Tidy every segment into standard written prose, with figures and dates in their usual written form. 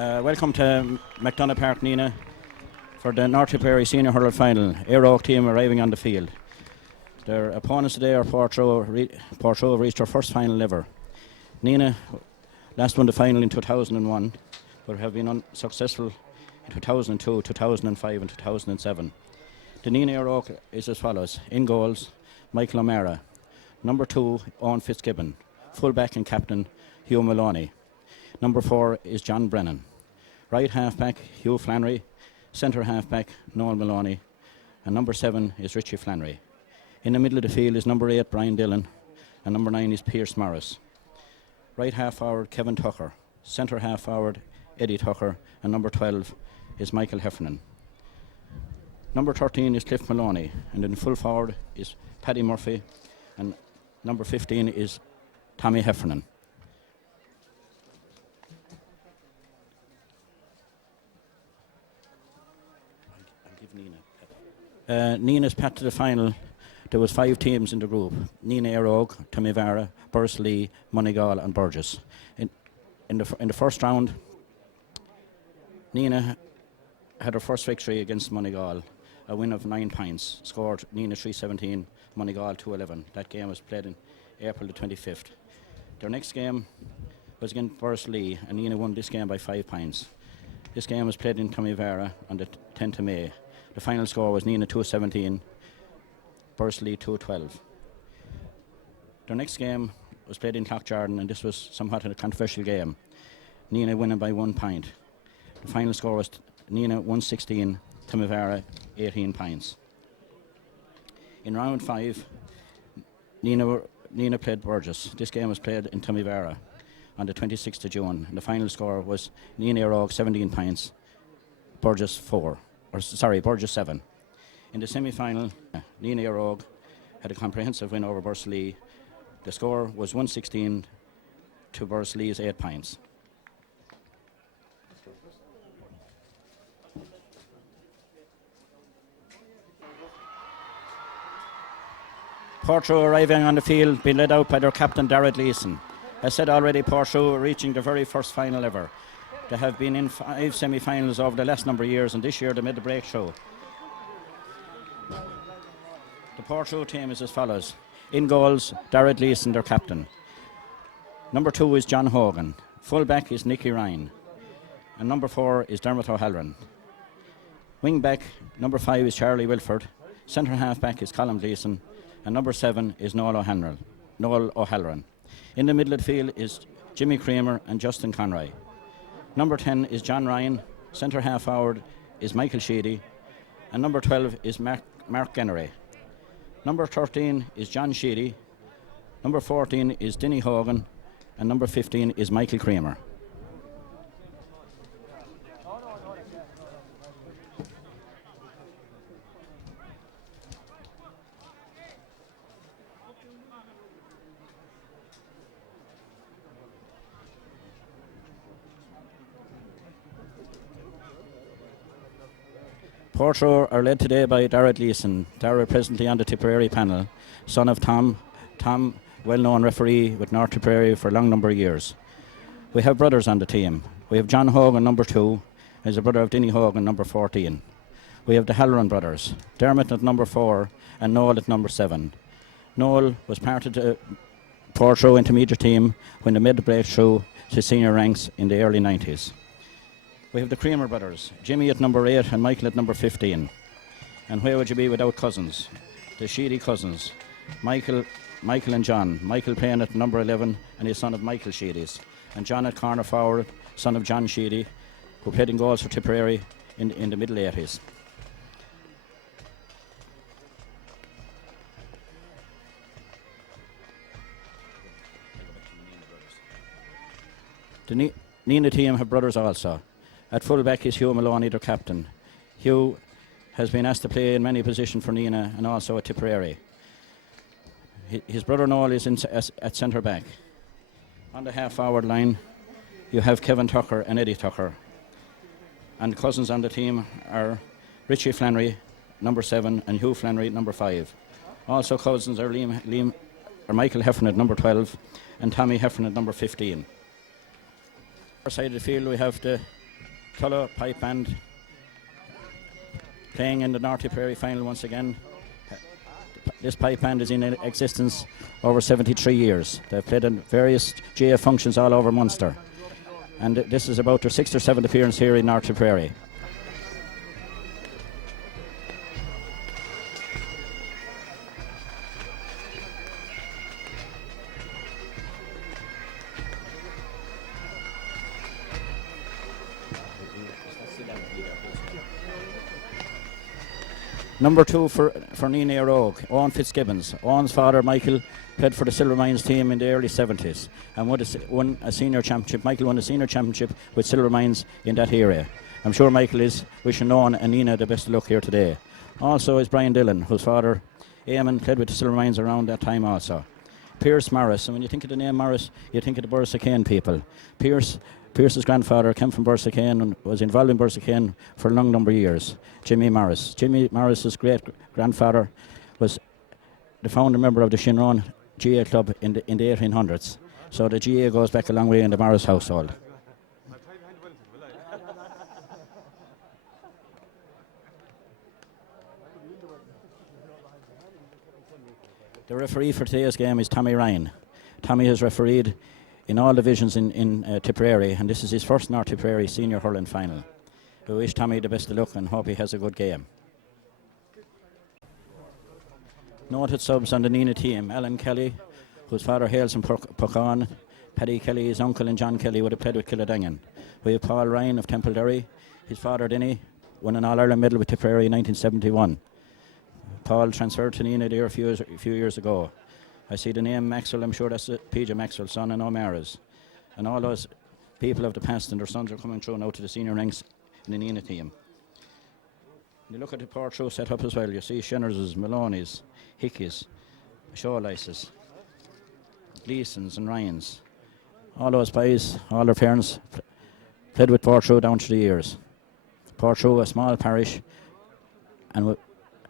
Welcome to MacDonagh Park, Nenagh, for the North Tipperary Senior Hurling Final. Eire team arriving on the field. Their opponents today are Portroe. Portroe have reached their first final ever. Nenagh last won the final in 2001, but have been unsuccessful in 2002, 2005 and 2007. The Nenagh Eire is as follows. In goals, Michael O'Meara. Number 2, Owen Fitzgibbon. Full-back and captain, Hugh Maloney. Number 4 is John Brennan. Right half-back, Hugh Flannery. Centre half-back, Noel Maloney. And number 7 is Richie Flannery. In the middle of the field is number 8, Brian Dillon. And number 9 is Pierce Morris. Right half-forward, Kevin Tucker. Centre half-forward, Eddie Tucker. And number 12 is Michael Heffernan. Number 13 is Cliff Maloney. And in full forward is Paddy Murphy. And number 15 is Tommy Heffernan. Nenag's path to the final. There was 5 teams in the group: Nenagh Eire, Tommyvara, Bursley, Moneygall and Burgess. In the first round, Nenagh had her first victory against Moneygall, a win of 9 points, scored Nenagh 317, Moneygall 211. That game was played in April the 25th. Their next game was against Bursley, and Nenagh won this game by 5 points. This game was played in Tommyvara on the 10th of May. The final score was Nenagh 217, Bursley 212. Their next game was played in Cloughjordan, and this was somewhat a controversial game. Nenagh winning by 1 point. The final score was Nenagh 116, Tommyvara 18 points. In round 5, Nenagh played Burgess. This game was played in Tommyvara on the 26th of June. And the final score was Nenagh Eire 17 points, Burgess 7. In the semi-final, Nenagh Eire had a comprehensive win over Bursley. The score was 116 to Bursley's 8 points. Portroe arriving on the field, being led out by their captain Darragh Leeson. As said already, Portroe reaching their very first final ever. They have been in 5 semi-finals over the last number of years, and this year they made the breakthrough. The Portroe team is as follows. In goals, Darragh Leeson, their captain. Number 2 is John Hogan. Full-back is Nicky Ryan. And number 4 is Dermot O'Halloran. Wing-back, number 5 is Charlie Wilford. Centre half-back is Colin Gleeson. And number 7 is Noel O'Halloran. In the middle of the field is Jimmy Creamer and Justin Conroy. Number 10 is John Ryan. Centre half forward is Michael Sheedy. And number 12 is Mark Gennery. Number 13 is John Sheedy. Number 14 is Denny Hogan. And number 15 is Michael Creamer. Portroe are led today by Darragh Leeson. Darragh presently on the Tipperary panel, son of Tom, well-known referee with North Tipperary for a long number of years. We have brothers on the team. We have John Hogan, number 2, as a brother of Denny Hogan, number 14. We have the Halloran brothers, Dermot at number 4 and Noel at number 7. Noel was part of the Portroe intermediate team when they made the breakthrough to senior ranks in the early 90s. We have the Creamer brothers, Jimmy at number 8 and Michael at number 15. And where would you be without cousins? The Sheedy cousins, Michael and John. Michael playing at number 11 and his son of Michael Sheedy's. And John at corner forward, son of John Sheedy, who played in goals for Tipperary in the middle 80s. The Nenagh team have brothers also. At full-back is Hugh Maloney, their captain. Hugh has been asked to play in many positions for Nenagh and also at Tipperary. His brother Noel is at centre-back. On the half-forward line, you have Kevin Tucker and Eddie Tucker. And cousins on the team are Richie Flannery, number 7, and Hugh Flannery, number 5. Also cousins are Michael Heffernan, number 12, and Tommy Heffernan, number 15. On the side of the field, we have the Tulla Pipe Band playing in the North Tipperary final once again. This pipe band is in existence over 73 years. They've played in various GA functions all over Munster. And this is about their 6th or 7th appearance here in North Tipperary. Number 2 for Nenagh Eire, Owen Fitzgibbons. Owen's father, Michael, played for the Silver Mines team in the early 70s and won a senior championship. Michael won a senior championship with Silver Mines in that area. I'm sure Michael is wishing Owen and Nenagh the best of luck here today. Also is Brian Dillon, whose father, Eamon, played with the Silver Mines around that time also. Pierce Morris, and when you think of the name Morris, you think of the Borrisacane people. Pierce's grandfather came from Borrisacane and was involved in Borrisacane for a long number of years. Jimmy Morris. Jimmy Morris's great-grandfather was the founder member of the Shinrone GA club in the 1800s. So the GA goes back a long way in the Morris household. The referee for today's game is Tommy Ryan. Tommy has refereed in all divisions in Tipperary, and this is his first North Tipperary senior hurling final. We wish Tommy the best of luck and hope he has a good game. Noted subs on the Nenagh team: Alan Kelly, whose father hails from Puckane. Paddy Kelly, his uncle, and John Kelly would have played with Killadangan. We have Paul Ryan of Templederry. His father, Denny, won an All-Ireland medal with Tipperary in 1971. Paul transferred to Nenagh there a few years ago. I see the name Maxwell. I'm sure that's PJ Maxwell's son and O'Mara's. And all those people of the past and their sons are coming through now to the senior ranks in the Nenagh team. You look at the Portroe set up as well. You see Shinner's, Maloney's, Hickey's, Shawlice's, Gleason's and Ryan's. All those boys, all their parents played with Portroe down through the years. Portroe, a small parish, and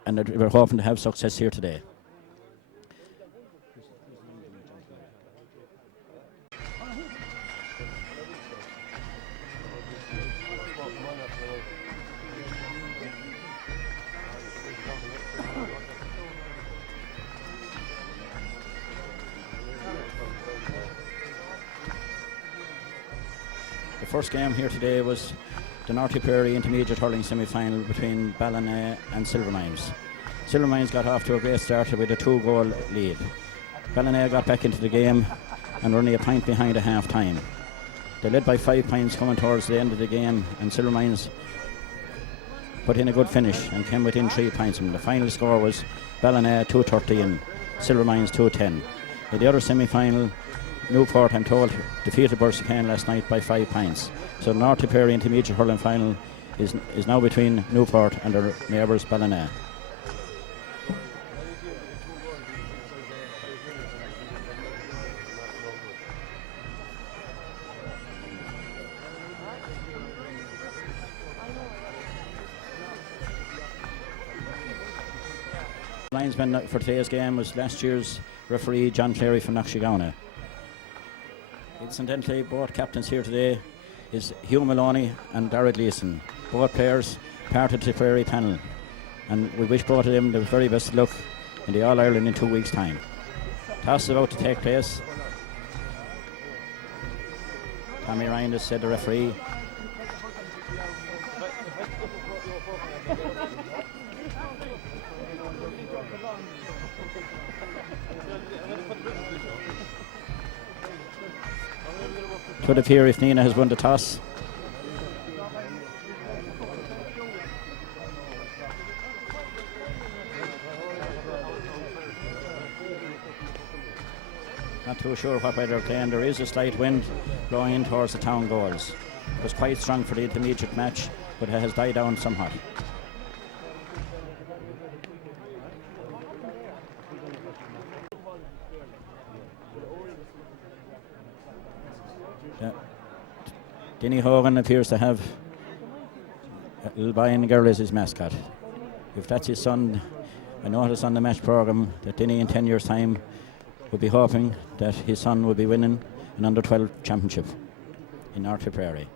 we're hoping to have success here today. The first game here today was the North Tipperary Intermediate Hurling semi-final between Ballina and Silver Mines. Silver Mines got off to a great start with a 2-goal lead. Ballina got back into the game and were only a point behind at half time. They led by 5 points coming towards the end of the game, and Silver Mines put in a good finish and came within 3 points. And the final score was Ballina 2-30 and Silver Mines 2-10. In the other semi-final, Newport, I'm told, defeated Borrisacane last night by 5 points. So the North Tipperary Intermediate Hurling final is now between Newport and their neighbours Ballina. Linesman for today's game was last year's referee John Cleary from Knockshigowna. Incidentally, both captains here today is Hugh Maloney and Dara Gleason, both players part of the Tipperary panel, and we wish both of them the very best of luck in the All-Ireland in 2 weeks' time. Toss is about to take place. Tommy Ryan has said the referee. It would appear if Nenagh has won the toss. Not too sure what way they're playing. There is a slight wind blowing in towards the town goals. It was quite strong for the intermediate match, but it has died down somewhat. Denny Hogan appears to have a little boy and girl as his mascot. If that's his son, I noticed on the match programme that Denny in 10 years' time would be hoping that his son would be winning an under-12 championship in North Tipperary.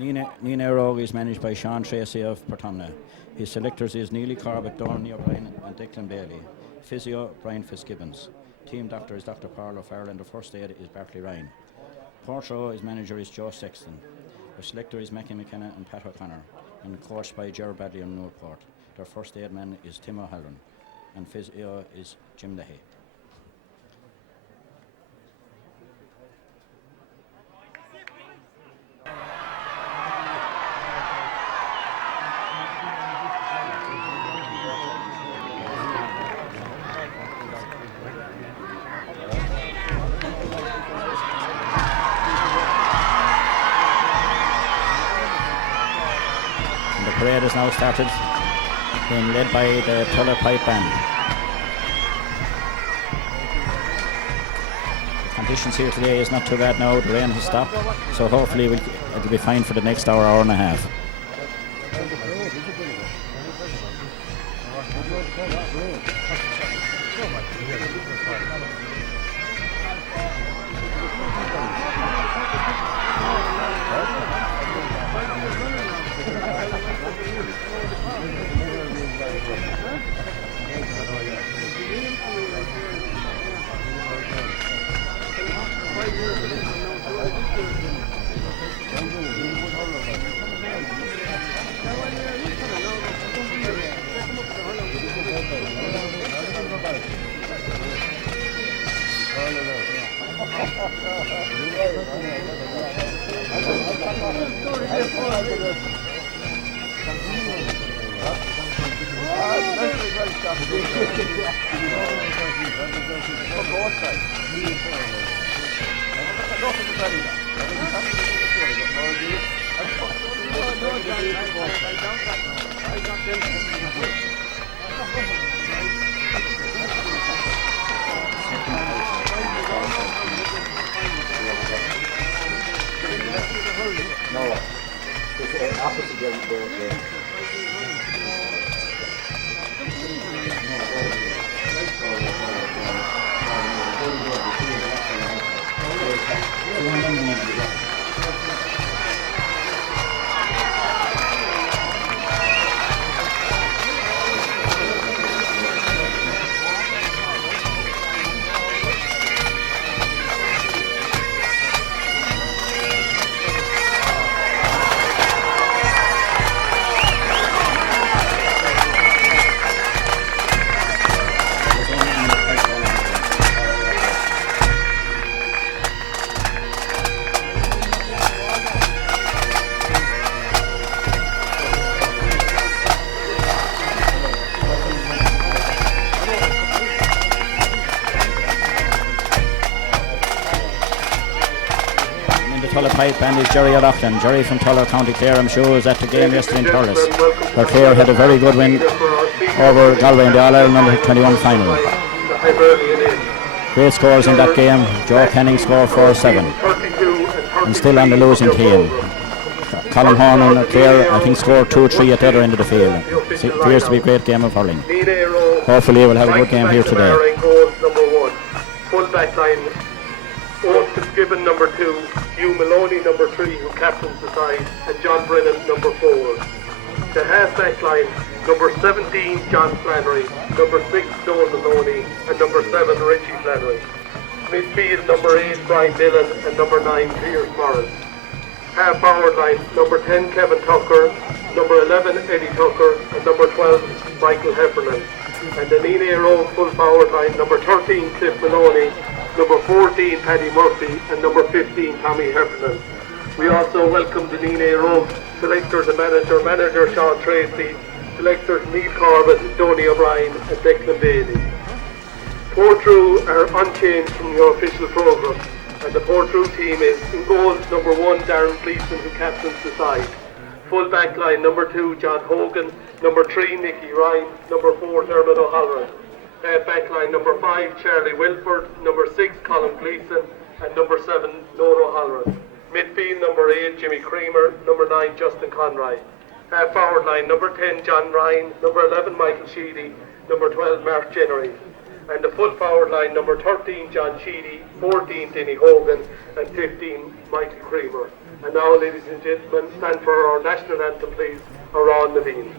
Nenagh Eire is managed by Sean Tracy of Portroe. His selectors is Neely Corbett, Donny O'Brien and Declan Bailey. Physio, Brian Fitzgibbons. Team doctor is Dr. Paul Farrell and the first aid is Bartley Ryan. Portroe, his manager is Joe Sexton. Their selector is Mackie McKenna and Pat O'Connor, and coached by Gerard Badley and Newport. Their first aid man is Tim O'Halloran, and physio is Jim Leahy. The parade has now started, being led by the Tulla Pipe Band. The conditions here today is not too bad now. The rain has stopped, so hopefully it'll be fine for the next hour and a half. Tulla Pipe Band is Jerry O'Loughlin. Jerry from Tulla, County Clare, I'm sure, was at the game yesterday in Thurles. Where Clare had a very good win over Galway in the All-Ireland Under 21 final. Great scores in that game. Joe Canning scored 4-7 and still on the losing team. Colin Horn and Clare, I think, scored 2-3 at the other end of the field. It appears to be a great game of hurling. Hopefully we'll have a good game here today. Full back line, Owen Fitzgibbon number 2, Hugh Maloney number 3 who captains the side, and John Brennan number 4. The half back line, number 17 John Flannery, number 6 Noel Maloney and number 7 Richie Flannery. Midfield number 8 Brian Dillon and number 9 Piers Morris. Half forward line, number 10 Kevin Tucker, number 11 Eddie Tucker and number 12 Michael Heffernan. And the Nenagh Eire full forward line, number 13 Cliff Maloney, number 14 Paddy Murphy and number 15 Tommy Heffernan. We also welcome the Nenagh Eire selectors and manager Sean Tracy, selectors Neil Corbett, Donny O'Brien and Declan Bailey. Portroe are unchanged from your official programme, and the Portroe team is in goal number 1 Darren Fleeson who captains the side. Full back line number 2 John Hogan, number 3 Nicky Ryan, number 4 Dermot O'Halloran. Back line number 5 Charlie Wilford, number 6 Colin Gleeson and number 7 Noel O'Halloran. Midfield number 8 Jimmy Creamer, number 9 Justin Conroy. Forward line number 10 John Ryan, number 11 Michael Sheedy, number 12 Mark Jennery. And the full forward line, number 13, John Sheedy, 14, Denny Hogan, and 15, Michael Creamer. And now, ladies and gentlemen, stand for our national anthem, please, Around the Bean.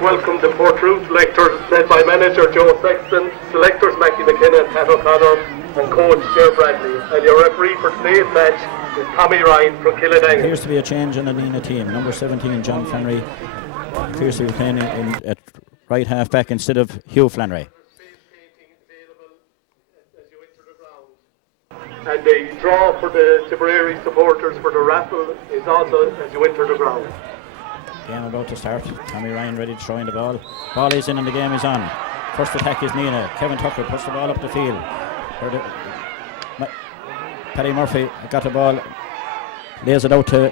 Welcome the Portroe selectors led by manager Joe Sexton, selectors Mackie McKenna and Pat O'Connor, and coach Ger Bradley. And your referee for today's match is Tommy Ryan from Killadang. Appears to be a change in the Nenagh team. Number 17, John Flannery, appears to be playing at right half back instead of Hugh Flannery. And the draw for the Tipperary supporters for the raffle is also as you enter the ground. Game about to start. Tommy Ryan ready to throw in the ball. Ball is in and the game is on. First attack is Nenagh. Kevin Tucker puts the ball up the field. Paddy Murphy got the ball. Lays it out to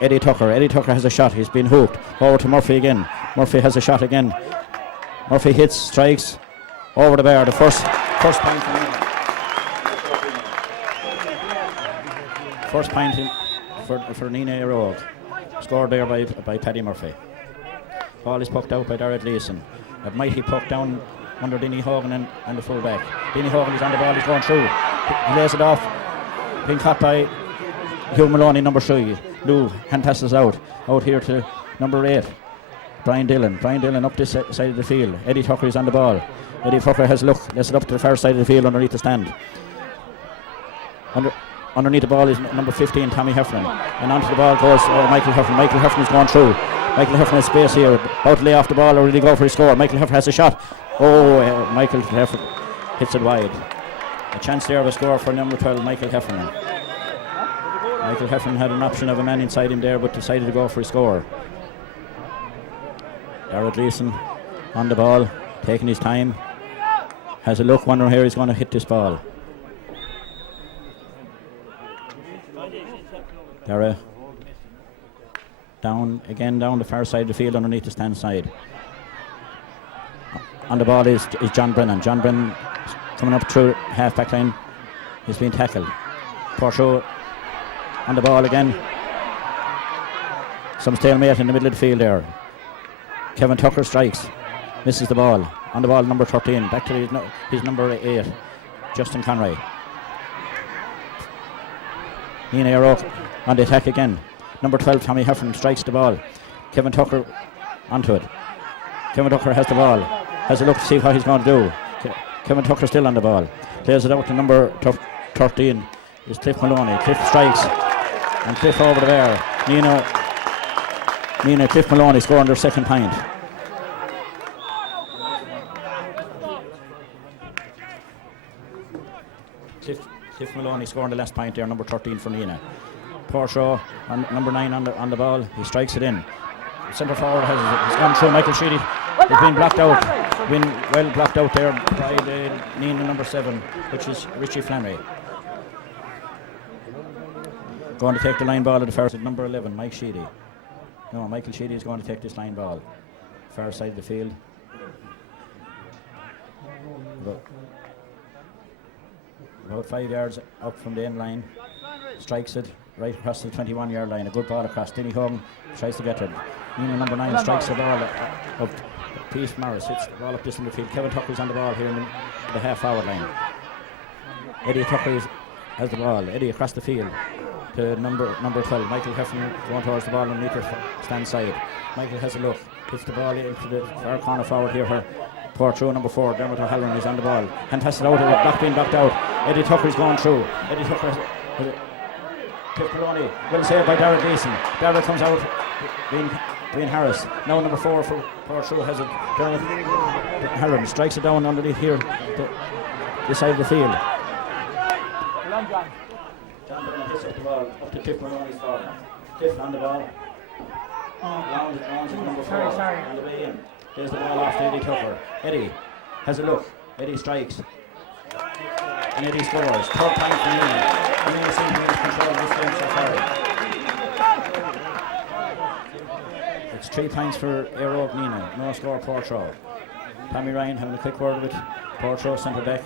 Eddie Tucker. Eddie Tucker has a shot. He's been hooked. Over to Murphy again. Murphy has a shot again. Murphy hits, strikes. Over the bar. The first point for Nenagh. First point for Nenagh Eire. Scored there by Paddy Murphy. Ball is pucked out by Darragh Leeson. A mighty puck down under Denny Hogan and the full back. Denny Hogan is on the ball, he's going through. He lays it off. Being caught by Hugh Maloney, number 3. Lou hand passes out here to number 8. Brian Dillon up this side of the field. Eddie Tucker is on the ball. Eddie Tucker has a look, lays it up to the far side of the field underneath the stand. Underneath the ball is number 15, Tommy Heffernan. And onto the ball goes Michael Heffernan. Michael Heffernan is going through. Michael Heffernan has space here. About to lay off the ball or really go for his score. Michael Heffernan has a shot. Michael Heffernan hits it wide. A chance there of a score for number 12, Michael Heffernan. Michael Heffernan had an option of a man inside him there, but decided to go for his score. Darragh Leeson on the ball, taking his time. Has a look, wondering where he's going to hit this ball. Darragh down the far side of the field underneath the stand side. On the ball is John Brennan. John Brennan coming up through half back line. He's been tackled. Portroe on the ball again. Some stalemate in the middle of the field there. Kevin Tucker strikes, misses the ball. On the ball, number 13. Back to his number 8, Justin Conroy. Nenagh Eire on the attack again. Number 12, Tommy Heffernan strikes the ball. Kevin Tucker onto it. Kevin Tucker has the ball. Has a look to see what he's going to do. Kevin Tucker still on the ball. Plays it out to number 13 is Cliff Maloney. Cliff strikes. And Cliff over the bar. Nenagh, Cliff Maloney scoring their second point. Cliff Maloney scoring the last point there, number 13 for Nenagh. Portroe, number 9 on the ball. He strikes it in. Centre forward has gone through. Michael Sheedy has been blocked out. Been well blocked out there by the Nenagh number 7, which is Richie Flannery. Going to take the line ball at the far side, number 11, Mike Sheedy. No, Michael Sheedy is going to take this line ball. Far side of the field. About 5 yards up from the end line. Strikes it right across the 21-yard line. A good ball across. Denny Hogan tries to get it. Nenagh number 9 strikes the ball up. Peace Morris hits the ball up this in the field. Kevin Tucker's on the ball here in the half-forward line. Eddie Tucker has the ball. Eddie across the field to number 12. Michael Heffern going towards the ball underneath her stand side. Michael has a look. Hits the ball into the far corner forward here for Portroe, number 4. Dermot O'Halloran is on the ball. And passes it out. Being blocked out. Eddie Tucker is going through. Eddie Tucker has Tiff Maloney. Well saved by Darragh Gleeson. Darragh comes out. Being Harris. Now number 4 for Portroe has it. Dermot O'Halloran strikes it down underneath here. This side of the field. John Brennan hits up the ball up to Tiff Maloney's corner. Tiff on the ball. Rounds is number 4 on the way in. There's the ball off to Eddie Tucker. Eddie has a look. Eddie strikes. And Eddie scores. Third time for Nenagh. Nenagh seems to be in control of this game so far. It's 3 points for Aero Nenagh. No score Portroe. Tommy Ryan having a quick word with Portroe centre back.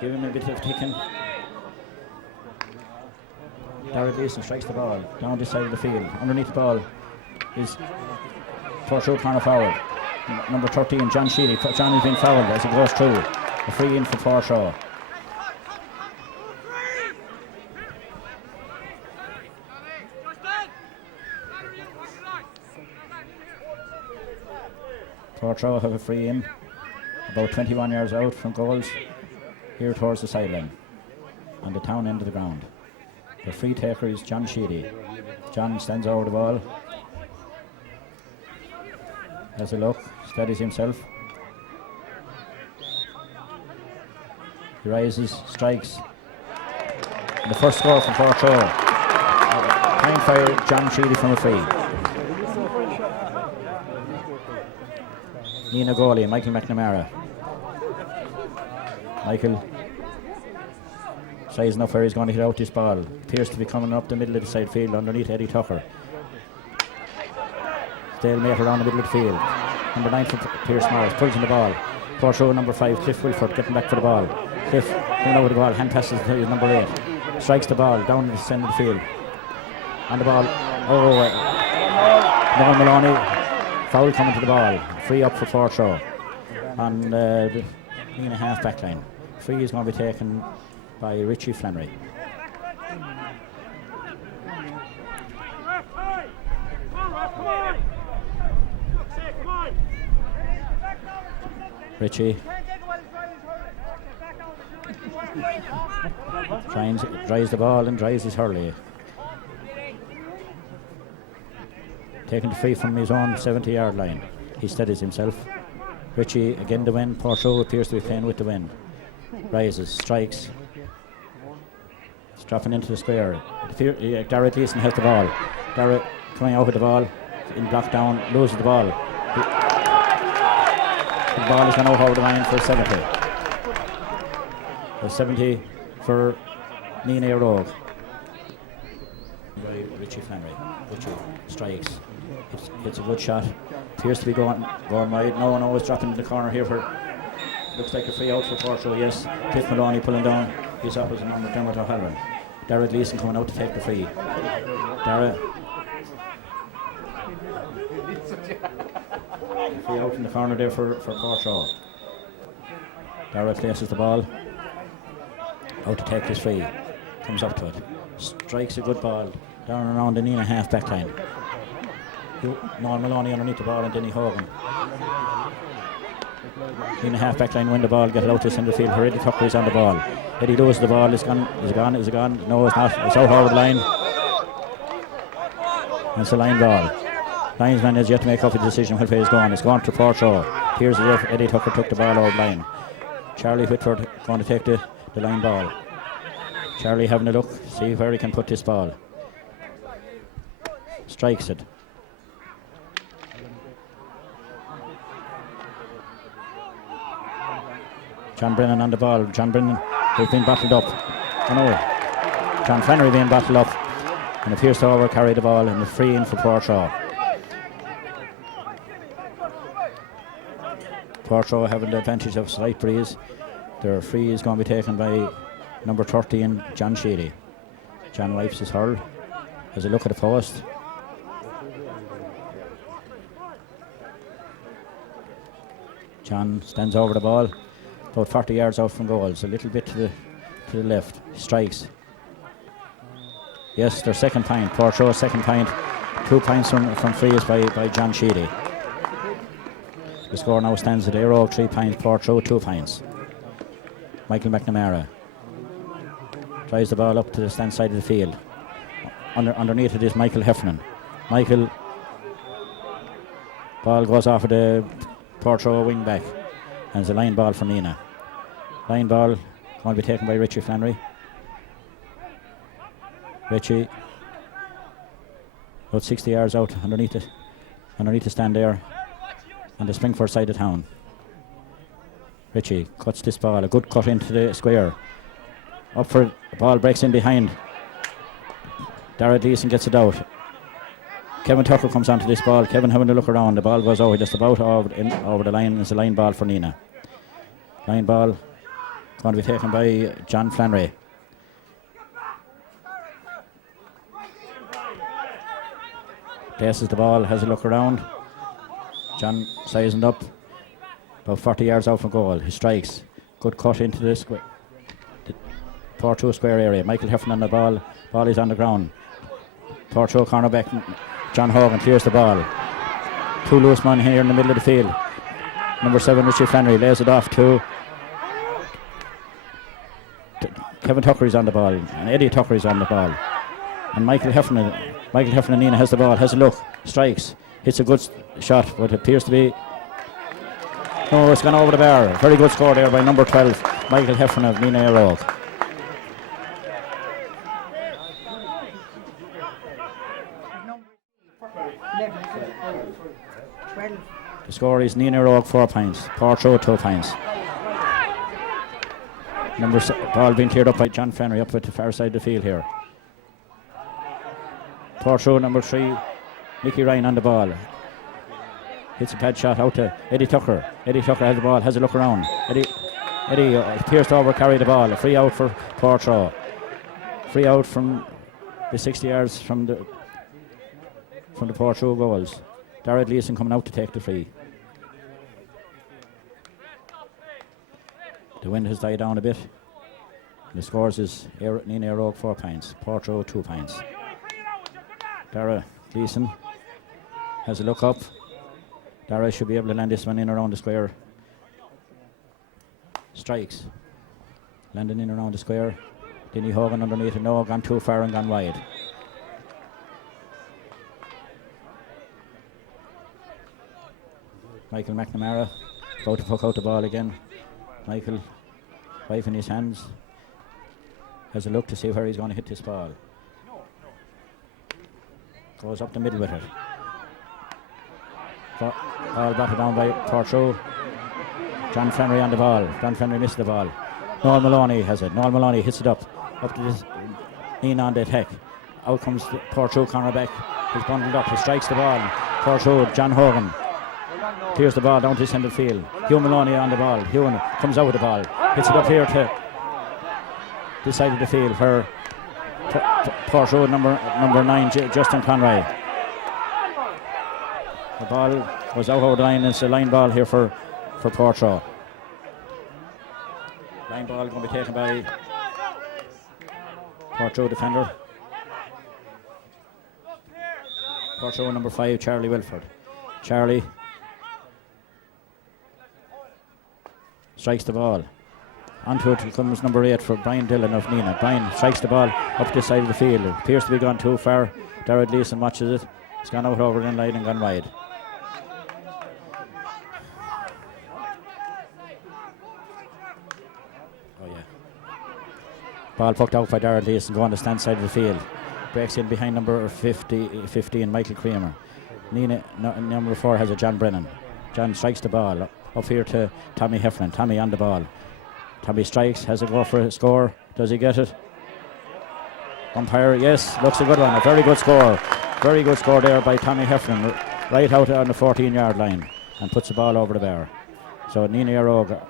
Give him a bit of ticking. Darragh Gleeson strikes the ball down this side of the field. Underneath the ball is Portroe corner forward. Number 13, John Sheedy. John has been fouled as he goes through. A free in for Portroe. Portroe have a free in about 21 yards out from goals here towards the sideline on the town end of the ground. The free taker is John Sheedy. John stands over the ball. Has a look, steadies himself. He rises, strikes. And the first score from Portroe. Time fire John Sheedy from a free. Nenagh goalie, Michael McNamara. Michael sizing up where he's going to hit out this ball. Appears to be coming up the middle of the side field underneath Eddie Tucker. Stalemate around the middle of the field. Number 9 for Pierce Morris pulls in the ball. Portroe number 5, Cliff Wilford getting back for the ball. Cliff coming over the ball, hand passes to number 8. Strikes the ball down the centre of the field. On the ball. Noel Maloney. Foul coming to the ball. Free up for Portroe on the Nenagh half back line. Free is going to be taken by Richie Flannery. Richie drives the ball and drives his hurley. Taking the free from his own 70-yard line. He steadies himself. Richie again the wind. Portroe appears to be playing with the wind. Rises, strikes. It's dropping into the square. Darragh Gleeson has the ball. Darragh coming out with the ball. In block down, loses the ball. The ball is gone out over the line for 70. For 70 for Nenagh Eire. Richie Flannery. Richie strikes. It's a good shot. Appears to be going wide. No one always dropping in the corner here for. Looks like a free out for Portroe, yes. Tiff Maloney pulling down his opposite number, Dermot O'Halloran. Darragh Gleeson coming out to take the free. Darragh. Free out in the corner there for Portroe. Darragh places the ball. Out to take this free. Comes up to it. Strikes a good ball down and around the Nenagh half back line. Noel Maloney underneath the ball and Denny Hogan. Nenagh half back line win the ball, get it out to the centre field. Eddie Tucker is on the ball. Eddie loses the ball. Is it gone? Is it gone? No, it's not. It's out over the line. And it's a line ball. Linesman has yet to make up a decision which way it's gone. It's gone to Portroe. Appears as if Eddie Tucker took the ball over the line. Charlie Whitford going to take the line ball. Charlie having a look, see where he can put this ball. Strikes it. John Brennan on the ball. John Brennan has been battled up. Oh no. John Flannery being battled up and appears to over carry the ball and the free in for Portroe. Portroe having the advantage of slight breeze. Their free is going to be taken by number 13, John Sheedy. John wipes his hurl. Has a look at the post. John stands over the ball, about 40 yards out from goal, so a little bit to the left. Strikes. Yes, their second point. Portroe second point. 2 points from frees by John Sheedy. The score now stands at Eire 3 points, Portroe 2 points. Michael McNamara tries the ball up to the stand side of the field. Underneath it is Michael Heffernan. Michael, ball goes off of the Portroe wing back, and it's a line ball for Nenagh. Line ball going to be taken by Richie Flannery. Richie, about 60 yards out underneath the stand there, on the Springford side of town. Richie cuts this ball, a good cut into the square. Up for the ball, breaks in behind. Dara Gleeson gets it out. Kevin Tucker comes onto this ball. Kevin having a look around. The ball goes over just about over the line. It's a line ball for Nenagh. Line ball going to be taken by John Flannery. Places the ball, has a look around. John sizing up, about 40 yards out from goal. He strikes. Good cut into the square. Portroe square area. Michael Heffernan on the ball. Ball is on the ground. Portroe cornerback John Hogan clears the ball. 2 loose men here in the middle of the field. Number 7 Richie Flannery lays it off to Kevin Tucker is on the ball, and Eddie Tucker is on the ball. And Michael Heffernan Nenagh has the ball, has a look, strikes, hits a good shot, but it appears to be... No, it's gone over the bar. Very good score there by number 12, Michael Heffernan of Nenagh Eire. The score is Nenagh Eire 4 points, Portroe 2 points. Ball being cleared up by John Flannery up at the far side of the field here. Portroe number 3, Nicky Ryan on the ball. Hits a pad shot out to Eddie Tucker. Eddie Tucker has the ball, has a look around. Eddie appears to overcarry the ball. A free out for Portroe. Free out from the 60 yards from the Portroe goals. Darragh Gleeson coming out to take the free. The wind has died down a bit. The scores is Nenagh Eire 4 points, Portroe 2 points. Darragh Gleeson has a look up. Darragh should be able to land this one in around the square. Strikes. Landing in around the square. Denny Hogan underneath it. No, gone too far and gone wide. Michael McNamara about to puck out the ball again. Michael waving his hands. Has a look to see where he's going to hit this ball. Goes up the middle with it. Ball batted down by Portroe. John Flannery on the ball. John Flannery missed the ball. Noel Maloney has it. Noel Maloney hits it up to this Nenagh on the attack. Out comes the Portroe cornerback. He's bundled up. He strikes the ball. Portroe, John Hogan clears the ball down to the centre field. Hugh Maloney on the ball. Hugh comes out with the ball. Hits it up here to this side of the field where Portroe number 9 Justin Conroy. The ball was out over the line. It's a line ball here for Portroe. Line ball going to be taken by Portroe defender. Portroe number 5 Charlie Wilford. Charlie strikes the ball. Onto it comes number 8 for Brian Dillon of Nenagh. Brian strikes the ball up this side of the field. It appears to be gone too far. Darragh Gleeson watches it. It's gone out over the line and gone wide. Oh yeah. Ball pucked out by Darragh Gleeson going to stand side of the field. Breaks in behind number 15 Michael Creamer. Nenagh number 4 has a John Brennan. John strikes the ball up here to Tommy Heffernan. Tommy on the ball. Tommy strikes, has a go for a score. Does he get it? Umpire, yes, looks a good one. A very good score. Very good score there by Tommy Heffernan, right out on the 14-yard line, and puts the ball over the bar. So Nenagh Eire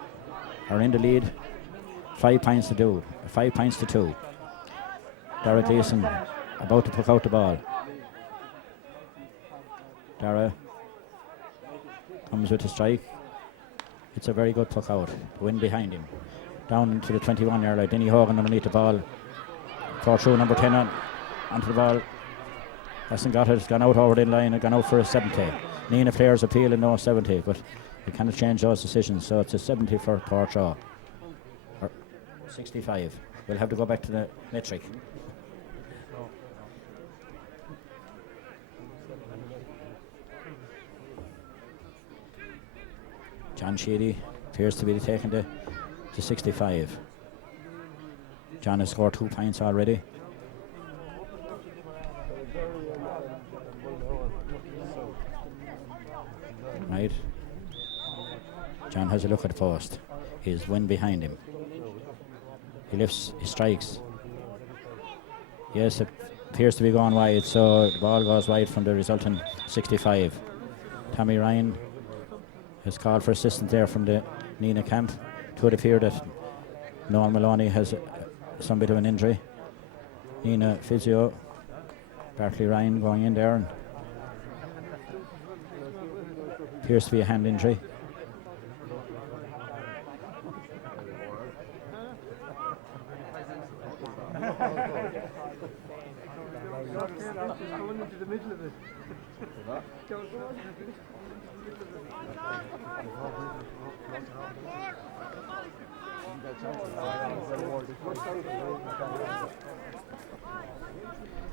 are in the lead. 5 points to 2. Darragh Gleeson about to puck out the ball. Darragh comes with a strike. It's a very good puck out. The wind behind him. Down into the 21-yard line. Denny Hogan underneath the ball. Portroe number 10 onto the ball. Hasn't got it. It's gone out over the line. It's gone out for a 70. Nenagh players appeal and no 70, but you cannot change those decisions. So it's a 70 for Portroe. Or 65. We'll have to go back to the metric. John Sheedy appears to be taking the 65. John has scored 2 points already. Right. John has a look at the post. He's wind behind him. He lifts, he strikes. Yes, it appears to be going wide, so the ball goes wide from the resulting 65. Tommy Ryan has called for assistance there from the Nenagh camp. It would appear that Noel Maloney has some bit of an injury. Nenagh physio, Barclay Ryan going in there, and appears to be a hand injury.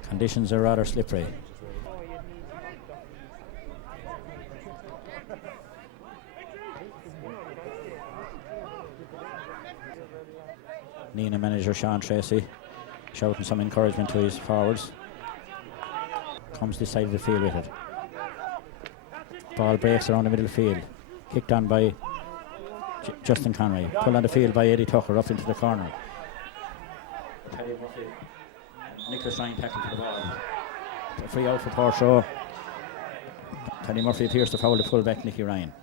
Conditions are rather slippery. Nenagh manager Sean Tracy shouting some encouragement to his forwards. Comes this side of the field with it. Ball breaks around the middle of the field. Kicked on by Justin Conway. Pulled on the field by Eddie Tucker up into the corner. Paddy Murphy. Nicholas Ryan tackling to the ball. A free out for Portroe. Paddy Murphy appears to foul the fullback Nicky Ryan.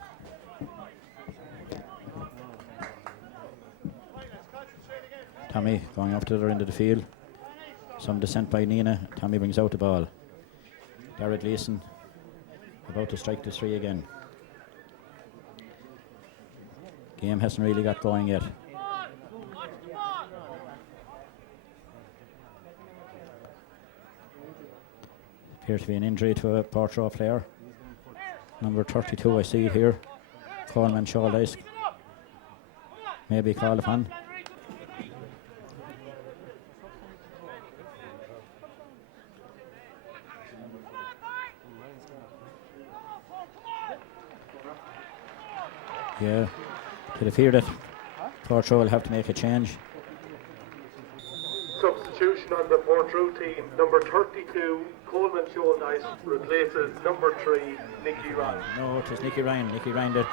Tommy going up to the other end of the field. Some descent by Nenagh. Tommy brings out the ball. Garrett Leeson about to strike the 3 again. Game hasn't really got going yet. Appears to be an injury to a Portroe player. Number 32, I see it here. Coleman Shouldice may be called upon. Yeah, it would appear that Portroe will have to make a change. Substitution on the Portroe team. Number 32, Coleman Shouldice, replaces number 3, Nicky Ryan. No, it is Nicky Ryan. Nicky Ryan, the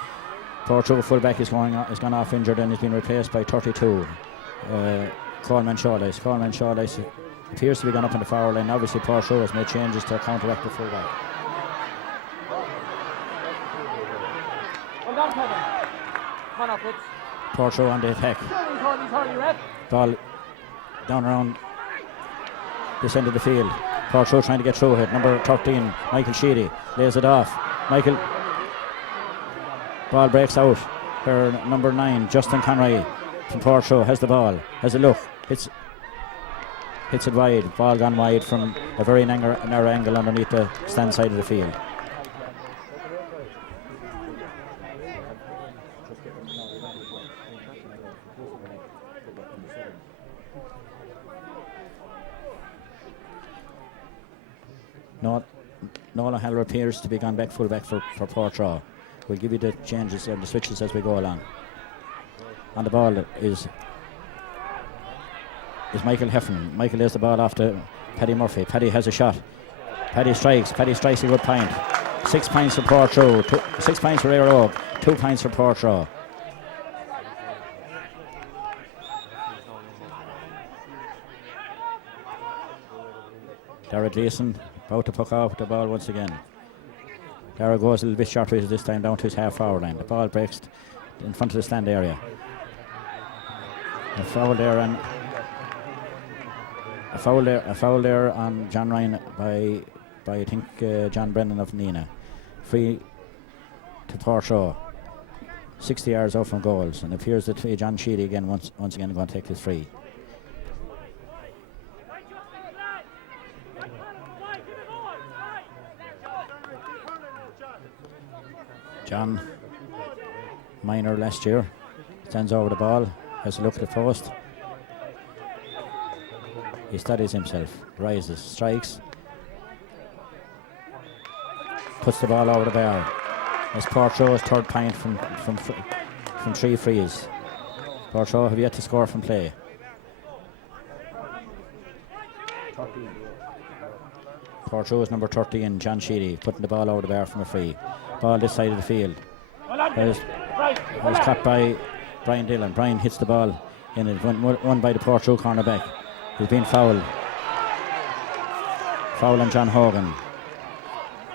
Portroe fullback, is gone off injured and has been replaced by 32, Coleman Shouldice. Coleman Shouldice appears to be gone up in the forward line. Obviously, Portroe has made changes to counteract the fullback. Portroe on the attack. Ball down around this end of the field. Portroe trying to get through it. Number 13, Michael Sheedy, lays it off. Michael. Ball breaks out. Her number 9, Justin Conroy from Portroe, has the ball. Has a look. Hits it wide. Ball gone wide from a very narrow angle underneath the stand side of the field. Nolan Haller appears to be gone back full back for Portroe. We'll give you the changes and the switches as we go along. On the ball is Michael Heffernan. Michael lays the ball off to Paddy Murphy. Paddy has a shot. Paddy strikes a good point. 6 points for Portroe. 6 points for Eire Oak. 2 points for Portroe. Garrett Gleeson about to puck off the ball once again. Garrett goes a little bit sharper this time down to his half forward line. The ball breaks in front of the stand area. A foul there on John Ryan by I think John Brennan of Nenagh. Free to Portroe. 60 yards out from goals, and it appears that John Sheedy again once again going to take this free. John, minor last year, stands over the ball, has a look at the post. He studies himself, rises, strikes, puts the ball over the bar. That's Portroe's third point from 3 frees. Portroe have yet to score from play. Portroe's number 13, John Sheedy, putting the ball over the bar from a free. Ball this side of the field. Was caught by Brian Dillon. Brian hits the ball in it, won by the Portroe cornerback. He's been fouled. Foul on John Hogan.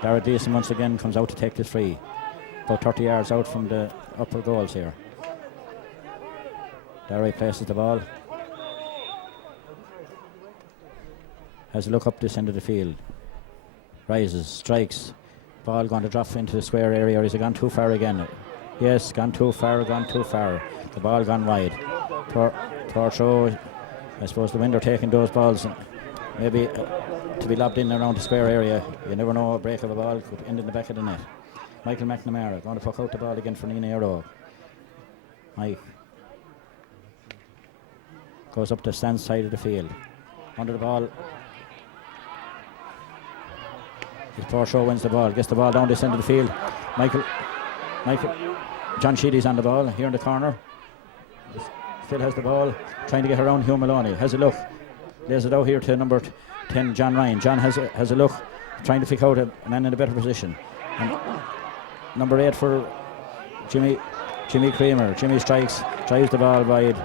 Darragh Deason once again comes out to take this free. About 30 yards out from the upper goals here. Darragh places the ball. Has a look up this end of the field. Rises, strikes. Ball going to drop into the square area, or is it gone too far again? Yes, gone too far. The ball gone wide. Portroe, I suppose the wind are taking those balls, maybe to be lobbed in around the square area. You never know, a break of a ball could end in the back of the net. Michael McNamara going to puck out the ball again for Nenagh Eire. Mike goes up the stand side of the field. Under the ball. Portroe wins the ball, gets the ball down this end of the field. Michael, John Sheedy's on the ball here in the corner. Still has the ball, trying to get around Hugh Maloney. Has a look, lays it out here to number 10, John Ryan. John has a look, trying to pick out a man in a better position. And number 8 for Jimmy Creamer. Jimmy strikes, drives the ball wide.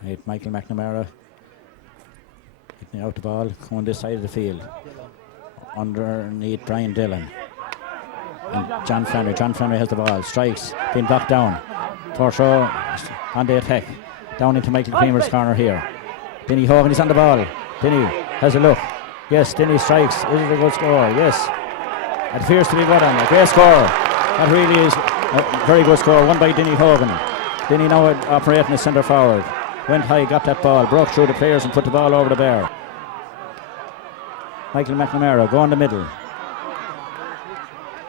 Right, Michael McNamara hitting out the ball, coming this side of the field. Underneath Brian Dillon. And John Flannery. John Flannery has the ball, strikes, being blocked down. Portroe on the attack, down into Michael Creamer's corner here. Denny Hogan is on the ball. Denny has a look. Yes, Denny strikes. Is it a good score? Yes. It appears to be good on. A great score. That really is a very good score, won by Denny Hogan. Denny now operating as centre forward. Went high, got that ball, broke through the players and put the ball over the bar. Michael McNamara go in the middle.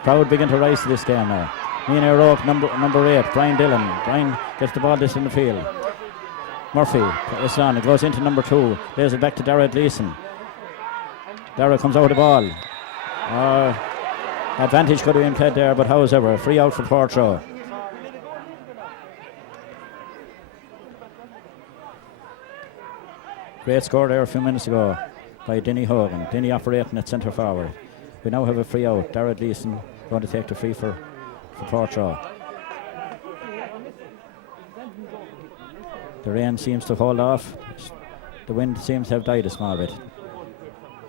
Crowd begin to rise to this game now. Nenagh Eire, number 8, Brian Dillon. Brian gets the ball this in the field. Murphy, it's on, it goes into number 2. Lays it back to Darragh Deason. Darragh comes out of the ball. Advantage could have been played there, but however, free out for Portroe. Great score there a few minutes ago by Denny Hogan. Denny operating at centre forward. We now have a free out. Darragh Deason going to take the free for Portroe. The rain seems to hold off. The wind seems to have died a small bit.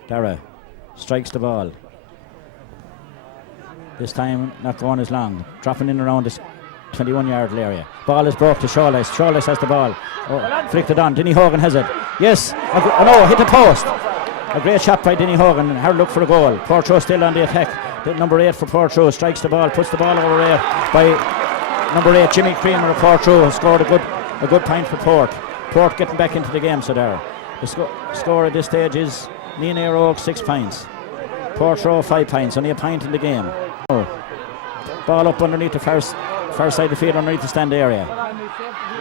Darragh strikes the ball. This time not going as long. Dropping in around this 21-yard area. Ball is broke to Shawless. Shawless has the ball. Flicked it on. Denny Hogan has it. Yes. No, hit the post. A great shot by Denny Hogan. Hard look for a goal. Portroe still on the attack. The number 8 for Portroe strikes the ball, puts the ball over 8 by number 8 Jimmy Creamer of Portroe, has scored a good point for Port. Port getting back into the game, so there. The score at this stage is Nenagh Eire 6 points. Portroe 5 points, only a point in the game. Ball up underneath the far side of the field, underneath the stand area.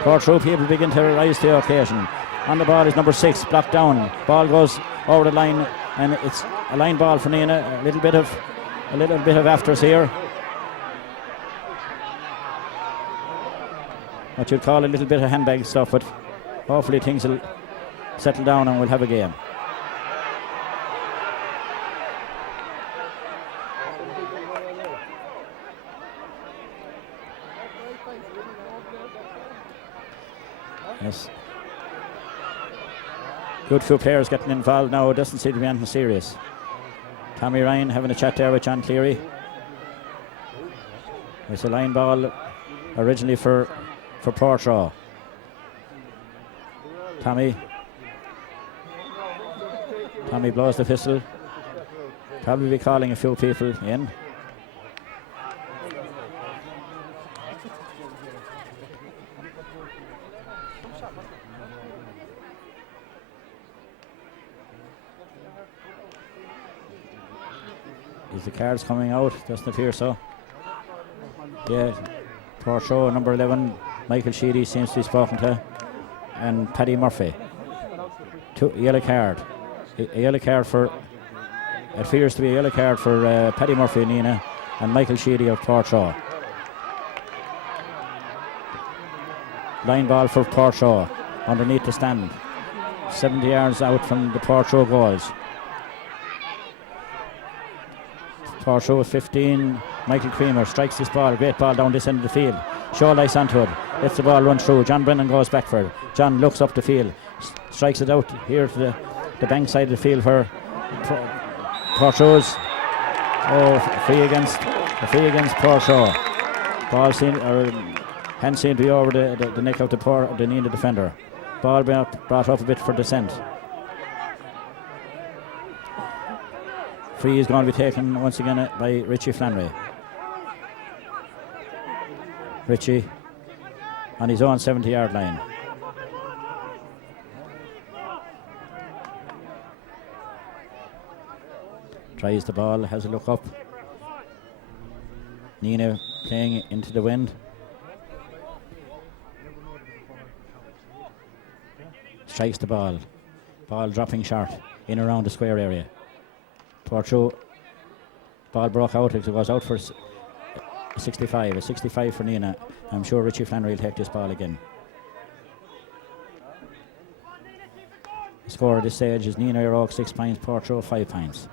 Portroe people begin to rise to the occasion. On the ball is number 6, blocked down. Ball goes over the line, and it's a line ball for Nenagh. A little bit of afters here. What you'd call a little bit of handbag stuff, but hopefully things will settle down and we'll have a game. Yes. Good few players getting involved now. It doesn't seem to be anything serious. Tommy Ryan having a chat there with John Cleary. It's a line ball originally for Portroe. Tommy Tommy blows the whistle. Probably be calling a few people in. Is the cards coming out? Doesn't appear so. Yeah, Portroe, number 11, Michael Sheedy seems to be spoken to, and Paddy Murphy. Yellow card. A yellow card for, it appears to be a yellow card for Paddy Murphy, Nenagh, and Michael Sheedy of Portroe. Line ball for Portroe, underneath the stand. 70 yards out from the Portroe goals. Portroe with 15. Michael Creamer strikes this ball. Great ball down this end of the field. Show-lice onto it. Lets the ball run through. John Brennan goes back for it. John looks up the field. Strikes it out here to the bank side of the field where Portroe's free against Portroe. Ball hand seemed to be over the neck of the knee of the defender. Ball brought up a bit for descent. Free is going to be taken once again by Richie Flannery. Richie on his own 70-yard line. Tries the ball, has a look up. Nenagh playing into the wind. Strikes the ball. Ball dropping short in around the square area. Portroe, ball broke out. It was out for a 65. A 65 for Nenagh. I'm sure Richie Flannery will take this ball again. The score at this stage is Nenagh Eire 6 points, Portroe 5 points.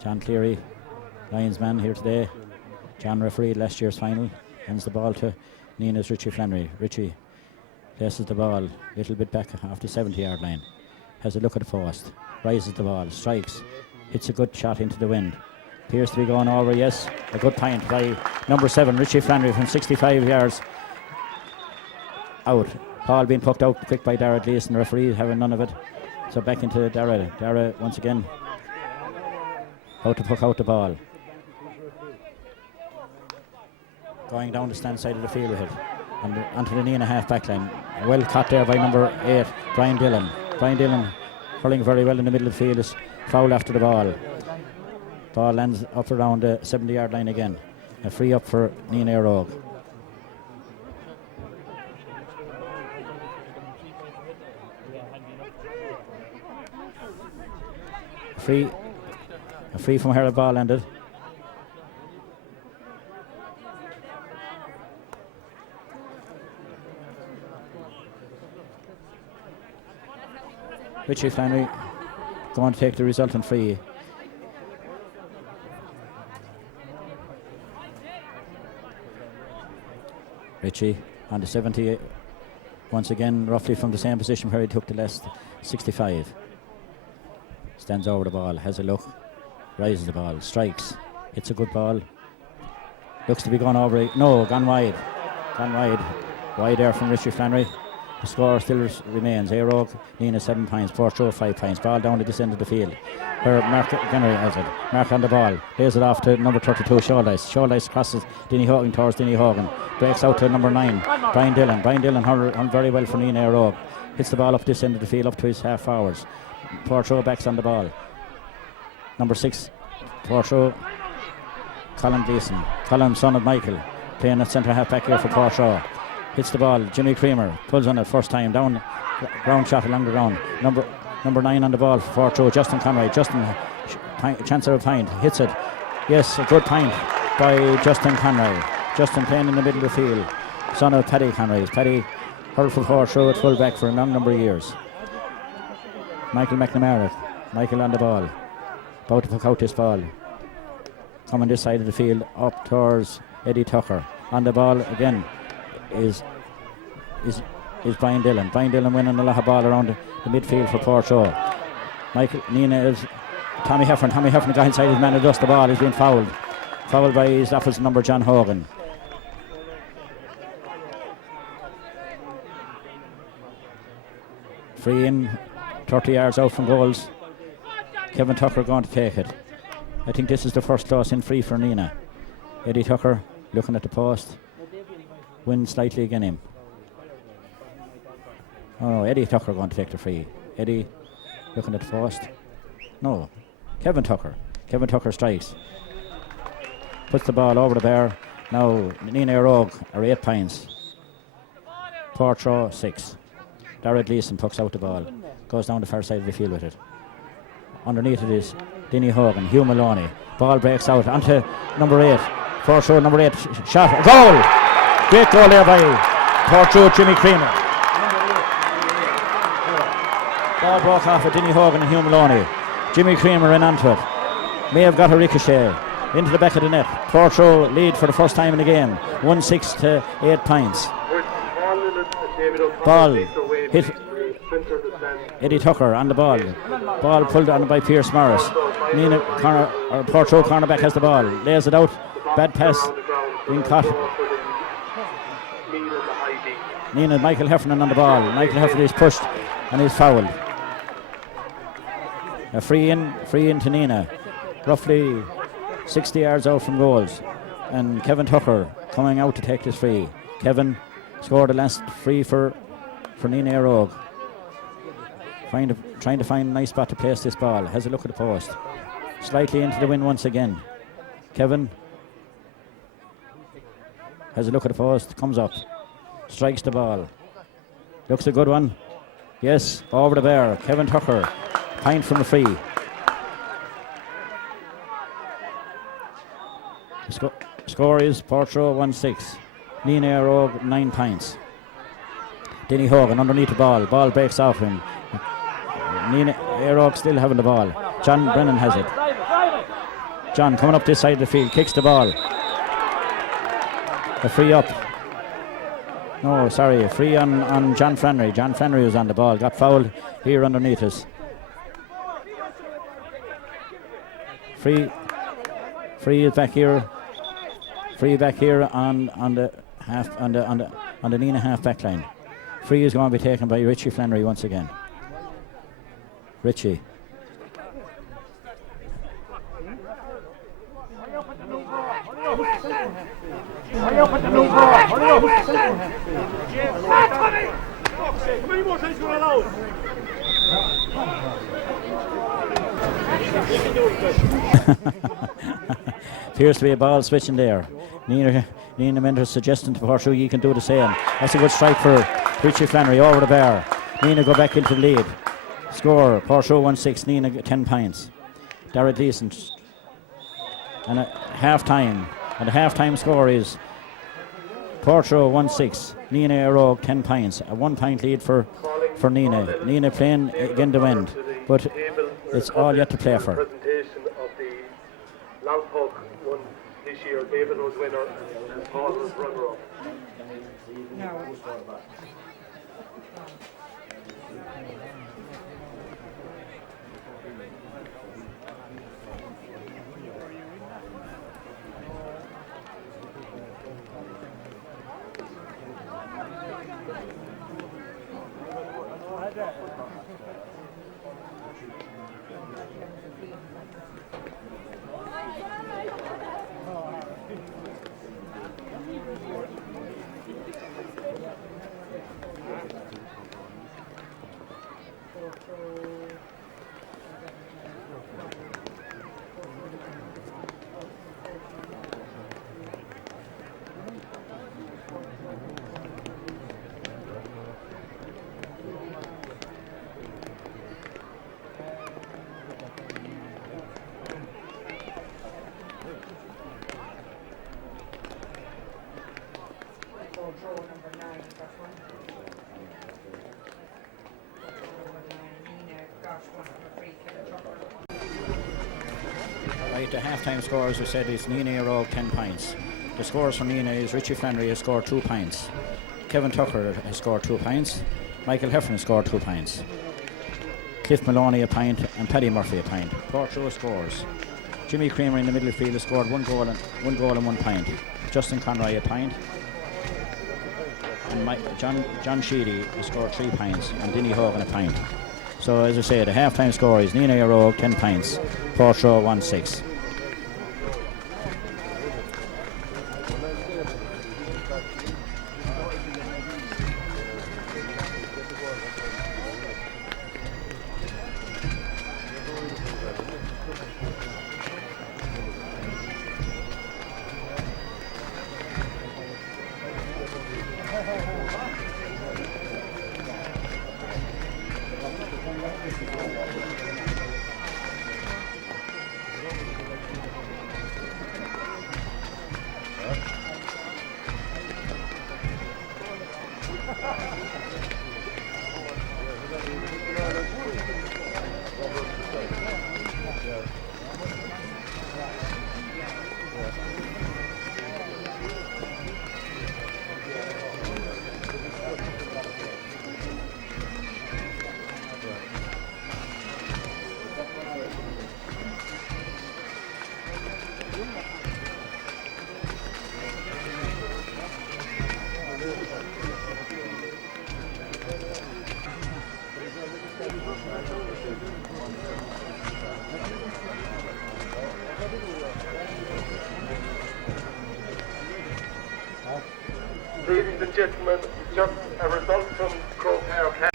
John Cleary, linesman here today. John refereed last year's final. Hands the ball to Nenagh's Richie Flannery. Richie places the ball a little bit back off the 70-yard line. Has a look at the post. Rises the ball. Strikes. Hits a good shot into the wind. Appears to be going over, yes. A good point by number 7, Richie Flannery from 65 yards out. Ball being pucked out quick by Dara Gleeson. The referee having none of it. So back into Dara. Dara once again. How to puck out the ball. Going down the stand side of the field with it. And onto the Nenagh half-back line. Well caught there by number 8, Brian Dillon. Brian Dillon hurling very well in the middle of the field. Is foul after the ball. Ball lands up around the 70-yard line again. A free up for Nenagh Eire. A free from where the ball landed. Richie Flannery going to take the resultant free. Richie on the 70, once again roughly from the same position where he took the last 65. Stands over the ball, has a look, rises the ball, strikes, hits a good ball. Looks to be gone over, no, gone wide. Wide there from Richie Flannery. The score still remains. Eire, Nenagh 7 points, Portroe 5 points. Ball down at this end of the field where Mark Gunnery has it. Mark on the ball, lays it off to number 32, Show-lice. Show-lice crosses Denny Hogan towards Denny Hogan. Breaks out to number 9, Brian Dillon. Brian Dillon hung very well for Nenagh Eire. Hits the ball up this end of the field, up to his half forwards. Portroe backs on the ball. Number 6, Portroe, Colin Gleeson. Colin, son of Michael, playing at centre half back here for Portroe. Hits the ball. Jimmy Creamer pulls on it first time down. Ground shot along the ground. Number 9 on the ball for Portroe. Justin Conroy. Justin, chance of a pint. Hits it. Yes, a good pint by Justin Conroy. Justin playing in the middle of the field. Son of Paddy Conroy. Paddy hurled for Portroe at full back for a long number of years. Michael McNamara. Michael on the ball. About to puck out this ball. Coming this side of the field up towards Eddie Tucker. On the ball again is Brian Dillon. Brian Dillon winning a lot of ball around the midfield for Portroe. Nenagh is Tommy Heffern. Tommy Heffern got inside his man and dust the ball. He's been fouled. Fouled by his office number John Hogan. Free in 30 yards out from goals. Kevin Tucker going to take it. I think this is the first toss in free for Nenagh. Eddie Tucker looking at the post. Win slightly again him. Oh, Eddie Tucker going to take the free. Eddie looking at the post. No, Kevin Tucker. Kevin Tucker strikes. Puts the ball over the bar. Now Nenagh Eire are 8 points. Portroe 6. Darragh Gleeson pucks out the ball. Goes down the far side of the field with it. Underneath it is Dinny Hogan, Hugh Maloney. Ball breaks out onto number 8. Portroe number 8 shot. Goal! Great goal there by Portroe, Jimmy Creamer. Ball broke off of Dinny Hogan and Hugh Maloney. Jimmy Creamer in onto it. May have got a ricochet into the back of the net. Portroe lead for the first time in the game. 1-6 to 8 points. Ball hit Eddie Tucker on the ball. Ball pulled on by Pierce Morris. Portroe cornerback has the ball. Lays it out. Bad pass. Being caught. Michael Heffernan on the ball. Michael Heffernan is pushed and is fouled. A free in to Nenagh. Roughly 60 yards out from goals. And Kevin Tucker coming out to take this free. Kevin scored the last free for Nenagh Eire. Trying to find a nice spot to place this ball. Has a look at the post. Slightly into the wind once again. Kevin has a look at the post. Comes up. Strikes the ball. Looks a good one. Yes, over the bar. Kevin Tucker. Point from the free. The score is Portroe 1-6. Nenagh Eire 9 points. Denny Hogan underneath the ball. Ball breaks off him. Nenagh Eire still having the ball. John Brennan has it. John coming up this side of the field. Kicks the ball. A free up. No, sorry. A free on John Flannery. John Flannery was on the ball. Got fouled here underneath us. Free is back here. Free back here on the Nenagh half back line. Free is going to be taken by Richie Flannery once again. Richie. Appears to be a ball switching there. Nenagh Mentor suggesting to Portroe you can do the same. That's a good strike for Richie Flannery over the bar. Nenagh go back into the lead. Score Portroe 1-6, Nenagh 10 points. Darragh Gleeson. And a half time. And the half time score is Portroe 1-6, Nenagh Eire 10 points. A 1 point lead for Nenagh. Nenagh playing again to win, but it's all yet to play for. Presentation of the long puck won this year. David was winner and Paul was runner-up. Right, the half-time score, as we said, is Nenagh Eire 10 points. The scores for Nenagh is Richie Flannery has scored 2 points. Kevin Tucker has scored 2 points. Michael Heffernan scored 2 points. Cliff Maloney a pint and Paddy Murphy a pint. Portroe scores. Jimmy Creamer in the middle field has scored 1 goal and 1 pint. Justin Conroy a pint. And John Sheedy has scored 3 pints and Dinny Hogan a pint. So as I say, the half-time score is Nenagh Eire 10 points, Portroe 1-6. Ladies and gentlemen, just a result from Croke Park.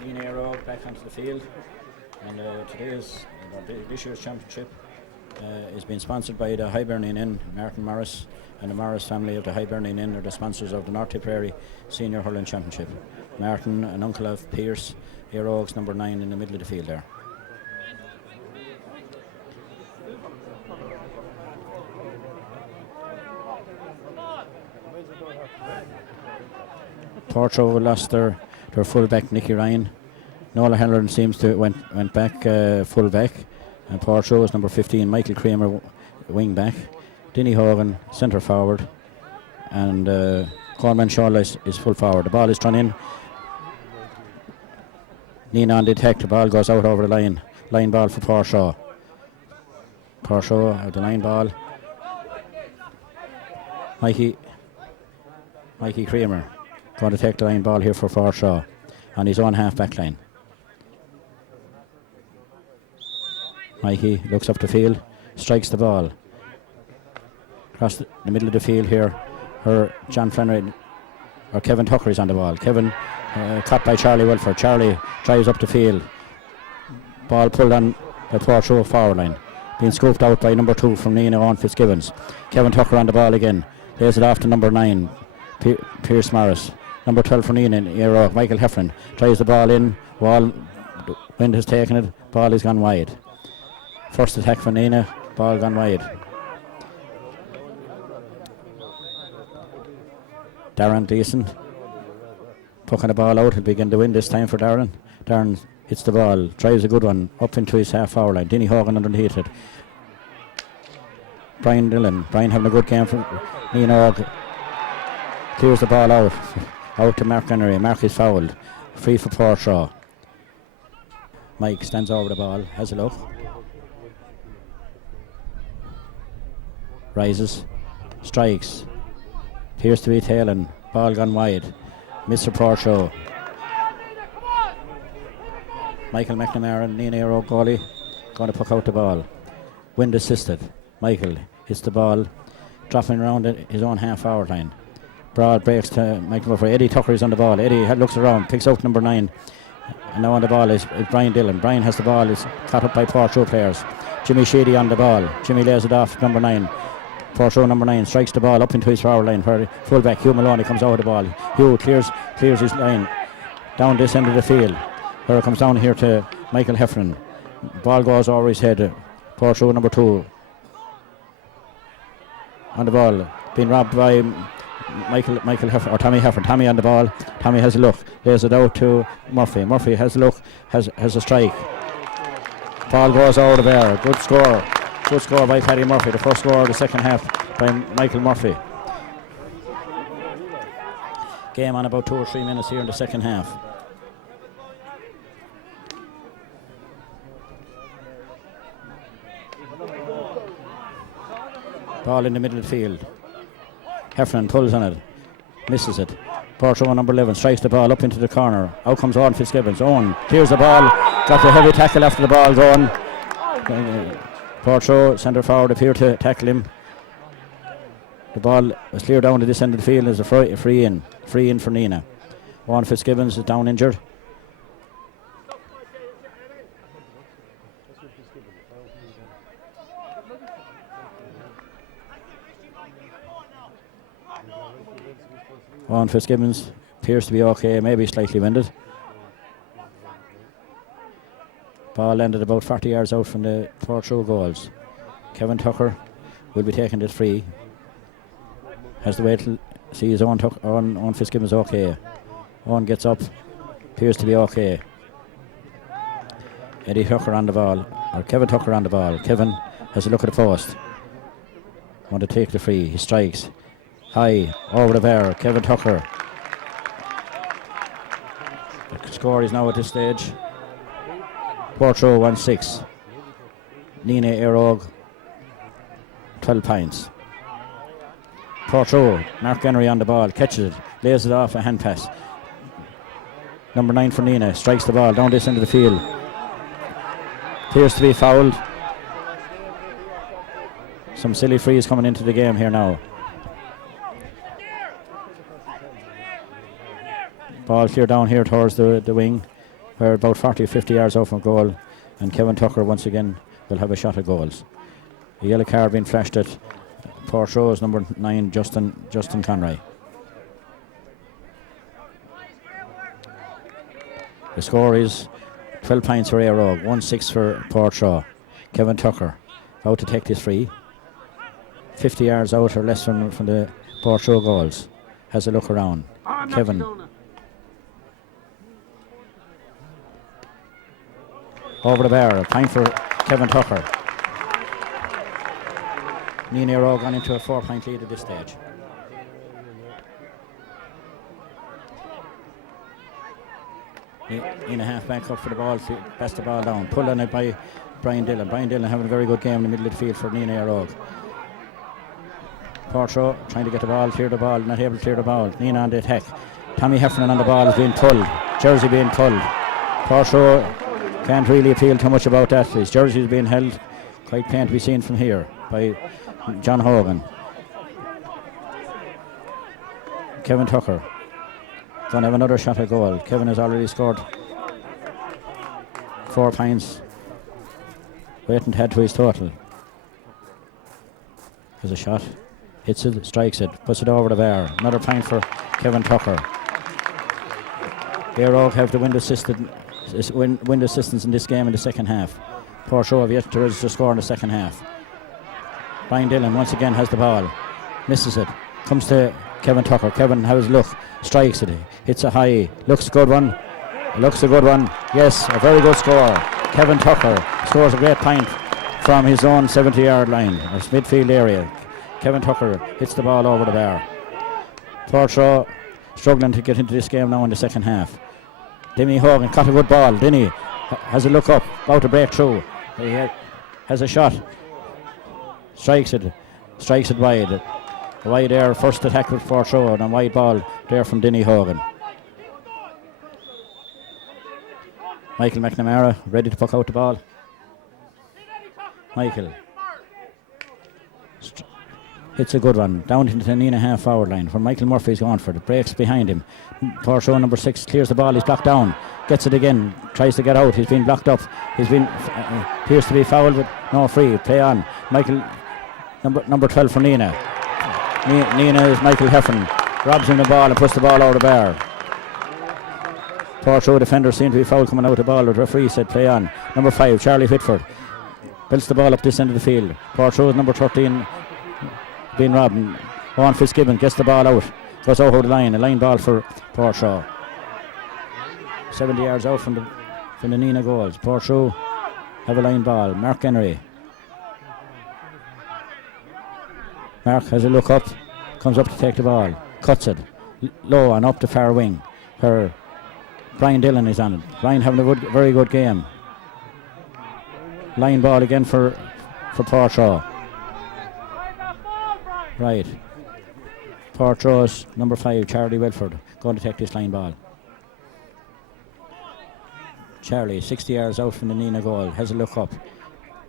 Nenagh Eire back onto the field, and this year's championship is being sponsored by the Hibernian Inn, Martin Morris, and the Morris family of the Hibernian Inn are the sponsors of the North Tipperary Senior Hurling Championship. Martin, an uncle of Pierce, Eire number 9 in the middle of the field there. Portroe lost their full-back Nicky Ryan. Nola Halloran seems to went back full-back, and Portroe is number 15. Michael Kramer wing-back. Dinny Hogan centre-forward, and Coleman Shaw is full-forward. The ball is thrown in. Nenagh on the attack. The ball goes out over the line. Line ball for Portroe. Portroe at the line ball. Mikey Kramer going to take the line ball here for Portroe on his own half-back line. Mikey looks up the field, strikes the ball. Across the middle of the field here, John Flannery, or Kevin Tucker is on the ball. Kevin caught by Charlie Wilford. Charlie drives up the field. Ball pulled on by Portroe forward line. Being scooped out by number 2 from Nenagh Owen Fitzgibbons. Kevin Tucker on the ball again. Lays it off to number 9, Pierce Morris. Number 12 for Nenagh Eire, Michael Heffron. Tries the ball in. Wind has taken it. Ball has gone wide. First attack for Nenagh. Ball gone wide. Darren Gleeson pucking the ball out. He'll begin to win this time for Darren. Darren hits the ball, drives a good one up into his half-hour line. Dinny Hogan underneath it. Brian Dillon. Brian having a good game for Nenagh. Clears the ball out to Mark Henry. Mark is fouled. Free for Portroe. Mike stands over the ball, has a look. Rises. Strikes. Appears to be tailing. Ball gone wide. Mr. Portroe. Michael McNamara, Nenagh Eire goalie, going to puck out the ball. Wind assisted. Michael hits the ball, dropping around his own half-hour line. Broad breaks to Michael Murphy. Eddie Tucker is on the ball. Eddie looks around, picks out number 9. And now on the ball is Brian Dillon. Brian has the ball, is caught up by Portroe players. Jimmy Sheedy on the ball. Jimmy lays it off number 9. Portroe number 9 strikes the ball up into his forward line where fullback Hugh Maloney comes out of the ball. Hugh clears his line down this end of the field, where it comes down here to Michael Heffron. Ball goes over his head. Portroe number 2 on the ball, being robbed by Michael Heffron, or Tommy Heffron. Tommy on the ball. Tommy has a look, lays it out to Murphy. Murphy has a look, has a strike. Ball goes over there. Good score by Paddy Murphy. The first score of the second half by Michael Murphy. Game on about 2 or 3 minutes here in the second half. Ball in the middle of the field. Heffernan pulls on it. Misses it. Portroe number 11 strikes the ball up into the corner. Out comes Owen Fitzgibbons. Owen clears the ball. Got the heavy tackle after the ball going. Portroe, centre forward, appeared to tackle him. The ball was cleared down to this end of the field as a free in for Nenagh. Owen Fitzgibbons is down injured. Owen Fitzgibbons appears to be okay, maybe slightly winded. Ball ended about 40 yards out from the Portroe goals. Kevin Tucker will be taking this free. Has to wait till see his Owen Fitzgibbons okay. Owen gets up, appears to be okay. Eddie Tucker on the ball, or Kevin Tucker on the ball. Kevin has a look at the post. Want to take the free. He strikes. High, over the bar. Kevin Tucker. The score is now at this stage. Portroe 1-6. Nenagh Eire 12 points. Portroe, Mark Henry on the ball, catches it, lays it off a hand pass. Number 9 for Nenagh, strikes the ball down this end of the field. Appears to be fouled. Some silly frees coming into the game here now. Ball clear down here towards the wing. We're about 40-50 yards out from goal, and Kevin Tucker once again will have a shot at goals. A yellow card being flashed at Portroe's number 9, Justin Conroy. The score is 12 points for Eire, 1-6 for Portroe. Kevin Tucker about to take this free. 50 yards out or less from the Portroe goals. Has a look around. Kevin. Over the bar, a point for Kevin Tucker. Nenagh Eire gone into a 4-point lead at this stage. In a half back up for the ball, pass the ball down. Pulled on it by Brian Dillon. Brian Dillon having a very good game in the middle of the field for Nenagh Eire. Portroe trying to get the ball, clear the ball, not able to clear the ball. Nenagh on the attack. Tommy Heffernan on the ball is being pulled. Jersey being pulled. Portroe can't really appeal too much about that. His jersey is being held. Quite plain to be seen from here by John Hogan. Kevin Tucker going to have another shot at goal. Kevin has already scored 4 points. Waiting to head to his total. There's a shot. Hits it, strikes it, puts it over the bar. Another point for Kevin Tucker. Eire have the wind assistance in this game in the second half. Portroe have yet to register score in the second half. Brian Dillon once again has the ball. Misses it. Comes to Kevin Tucker. Kevin has a look. Strikes it. Hits a high. Looks a good one. Looks a good one. Yes, a very good score. Kevin Tucker scores a great point from his own 70-yard line, or midfield area. Kevin Tucker hits the ball over the bar. Portroe struggling to get into this game now in the second half. Dimmy Hogan caught a good ball. Dinny has a look up, about to break through. He has a shot. Strikes it wide. Wide there, first attack with Portroe, and a wide ball there from Dinny Hogan. Michael McNamara ready to puck out the ball. Michael hits a good one down into the Nenagh half forward line where Michael Murphy's gone for it. Breaks behind him. Portroe number 6 clears the ball. He's blocked down. Gets it again. Tries to get out. He's been blocked up. He's been appears to be fouled with no free. Play on. Michael number 12 for Nenagh. Nenagh is Michael Heffernan. Robs him the ball and puts the ball over the bar. Portroe defenders seem to be fouled coming out the ball. The referee said play on. Number 5 Charlie Whitford builds the ball up this end of the field. Portroe's number 13 being robbed. Owen Fitzgibbon gets the ball out. Goes over the line. A line ball for Portroe. 70 yards out from the Nenagh goals. Portroe have a line ball. Mark Henry. Mark has a look up. Comes up to take the ball. Cuts it. Low and up the far wing. Where Brian Dillon is on it. Brian having a very good game. Line ball again for Portroe. Right. Portroe's number 5, Charlie Welford, going to take this line ball. Charlie, 60 yards out from the Nenagh goal, has a look up,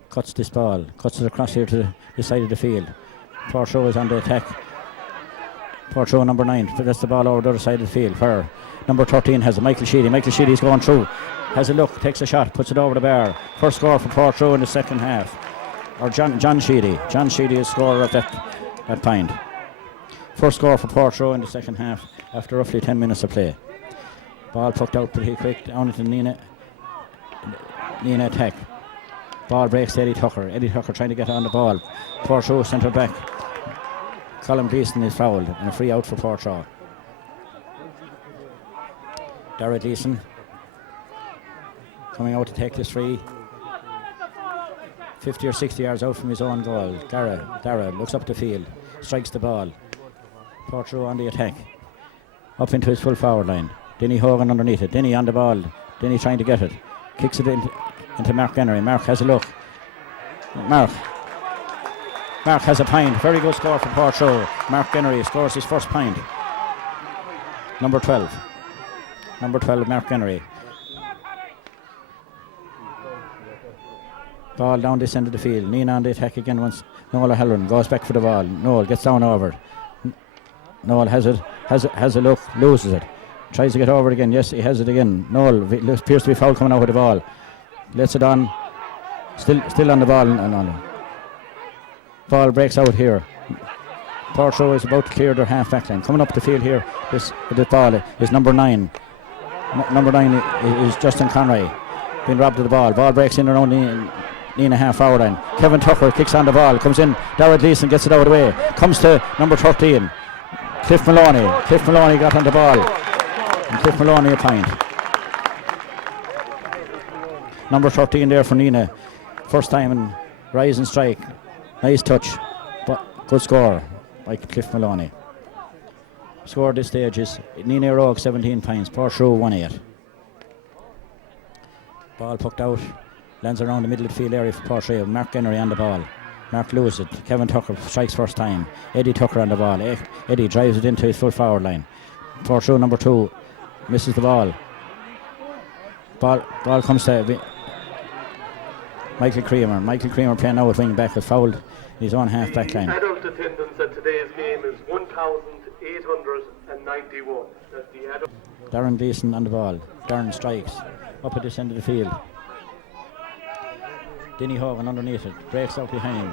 cuts this ball, cuts it across here to the side of the field. Portroe is on the attack. Portroe number 9, that's the ball over the other side of the field. For number 13 has a Michael Sheedy. Michael Sheedy's going through, has a look, takes a shot, puts it over the bar. First score for Portroe in the second half. Or John Sheedy. John Sheedy is scorer of that point. First score for Portroe in the second half after roughly 10 minutes of play. Ball poked out pretty quick down into Nenagh attack. Ball breaks to Eddie Tucker. Eddie Tucker trying to get on the ball. Portroe centre back. Colin Gleeson is fouled and a free out for Portroe. Dara Gleeson coming out to take this free. 50 or 60 yards out from his own goal. Dara looks up the field, strikes the ball. Portroe on the attack. Up into his full forward line. Denny Hogan underneath it. Denny on the ball. Denny trying to get it. Kicks it into Mark Henry. Mark has a look. Mark has a point. Very good score for Portroe. Mark Henry scores his first point. Number 12, Mark Henry. Ball down this end of the field. Nenagh on the attack again once. Noel O'Halloran goes back for the ball. Noel gets down over it. Noel has a look, loses it. Tries to get over it again. Yes, he has it again. Noel appears to be foul coming out with the ball. Lets it on. Still on the ball. Ball breaks out here. Portroe is about to clear their half back line. Coming up the field here, this ball is number 9. Number 9 is Justin Conroy. Being robbed of the ball. Ball breaks in around Nenagh half forward line. Kevin Tucker kicks on the ball. Comes in. Dara Gleeson gets it out of the way. Comes to number 13. Cliff Maloney. Cliff Maloney got on the ball. And Cliff Maloney a point. Number 13 there for Nenagh. First time in rise and strike. Nice touch. But good score by Cliff Maloney. Score at this stage is Nenagh Eire 17 points. Portroe 1-8. Ball pucked out. Lands around the middle of the field area for Portroe. Mark Henry on the ball. Mark loses it. Kevin Tucker strikes first time. Eddie Tucker on the ball. Eddie drives it into his full forward line. Portroe number 2 misses the ball. Ball comes to Michael Creamer. Michael Creamer playing now with wing back was fouled in his own half back line. Adult attendance at today's game is 1,891. That's the adult. Darren Gleeson on the ball. Darren strikes up at this end of the field. Denny Hogan underneath it, breaks out behind.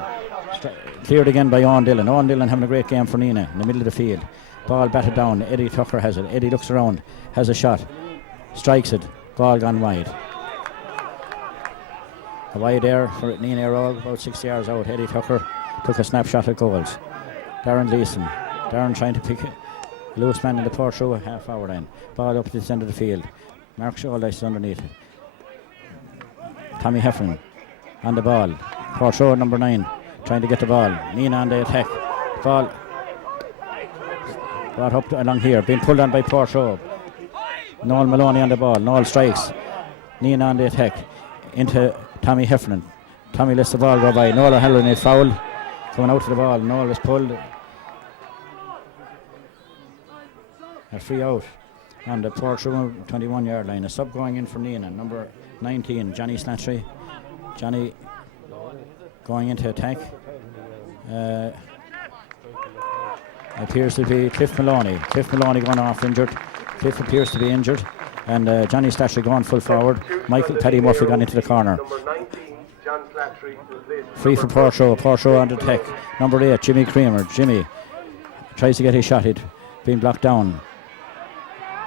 Cleared again by Owen Dillon. Owen Dillon having a great game for Nenagh in the middle of the field. Ball batted down. Eddie Tucker has it. Eddie looks around, has a shot, strikes it. Ball gone wide. A wide there for Nenagh Eire, about 6 yards out. Eddie Tucker took a snapshot at goals. Darren Gleeson. Darren trying to pick a loose man in the Portroe half hour line. Ball up to the end of the field. Mark Shouldice is underneath it. Tommy Heffernan on the ball. Portroe number 9 trying to get the ball. Nenagh on the attack. Ball brought up along here, being pulled on by Portroe. Noel Maloney on the ball. Noel strikes. Nenagh on the attack into Tommy Heffernan. Tommy lets the ball go by. Noel O'Halloran is fouled. Coming out to the ball. Noel is pulled. A free out on the Portroe 21-yard line. A sub going in for Nenagh. Number 19, Johnny Slattery. Johnny going into attack. Appears to be Cliff Maloney. Cliff Maloney going off injured. Cliff appears to be injured. And Johnny Slattery going full forward. Michael Paddy Murphy gone into the corner. Free for Portroe. Portroe on the attack. Number 8, Jimmy Creamer. Jimmy tries to get his shot. It being blocked down.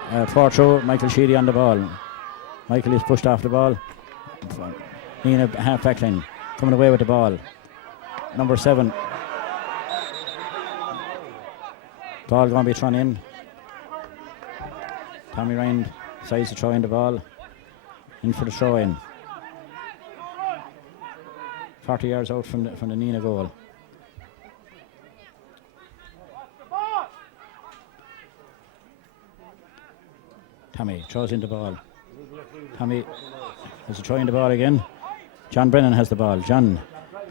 Portroe, Michael Sheedy on the ball. Michael is pushed off the ball. Nenagh half back line. Coming away with the ball. Number 7. Ball going to be thrown in. Tommy Ryan decides to throw in the ball. In for the throw in. 40 yards out from the Nenagh goal. Tommy throws in the ball. Tommy has a throw in the ball again. John Brennan has the ball. John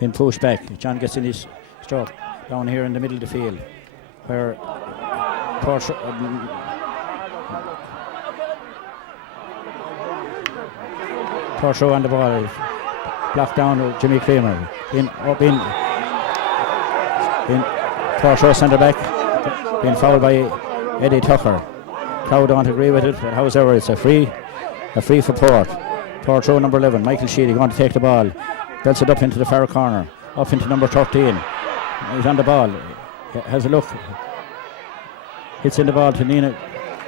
being pushed back. John gets in his stroke. down here in the middle of the field, where Portroe on the ball, blocked down with Jimmy Creamer. In Portroe centre back, being fouled by Eddie Tucker. Crowd don't agree with it, but however, it's a free for Port. Portroe number 11, Michael Sheedy going to take the ball, belts it up into the far corner, up into number 13. He's on the ball, has a look, hits in the ball to Nenagh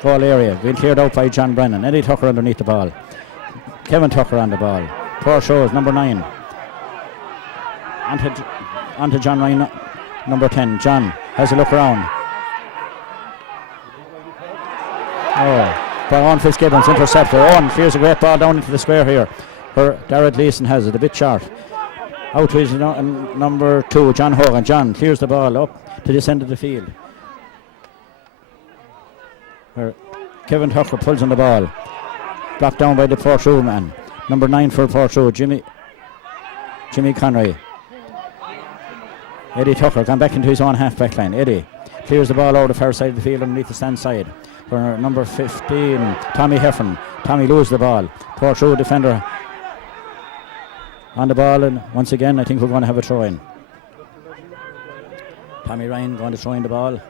goal area, being cleared out by John Brennan. Eddie Tucker underneath the ball, Kevin Tucker on the ball. Portroe is number 9, onto John Ryan, number 10. John has a look around. By Owen Fitzgibbons, interceptor. Owen clears a great ball down into the square here. Darrell Leeson has it, a bit short. Out to his number 2, John Hogan. John clears the ball up to this end of the field. Kevin Tucker pulls on the ball. Blocked down by the Portroe man. Number 9 for Portroe, Jimmy Conroy. Eddie Tucker gone back into his own half-back line. Eddie clears the ball over the far side of the field underneath the stand side. For number 15, Tommy Heffernan. Tommy loses the ball. Portroe defender on the ball, and once again I think we're going to have a throw-in. Tommy Ryan going to throw in the ball.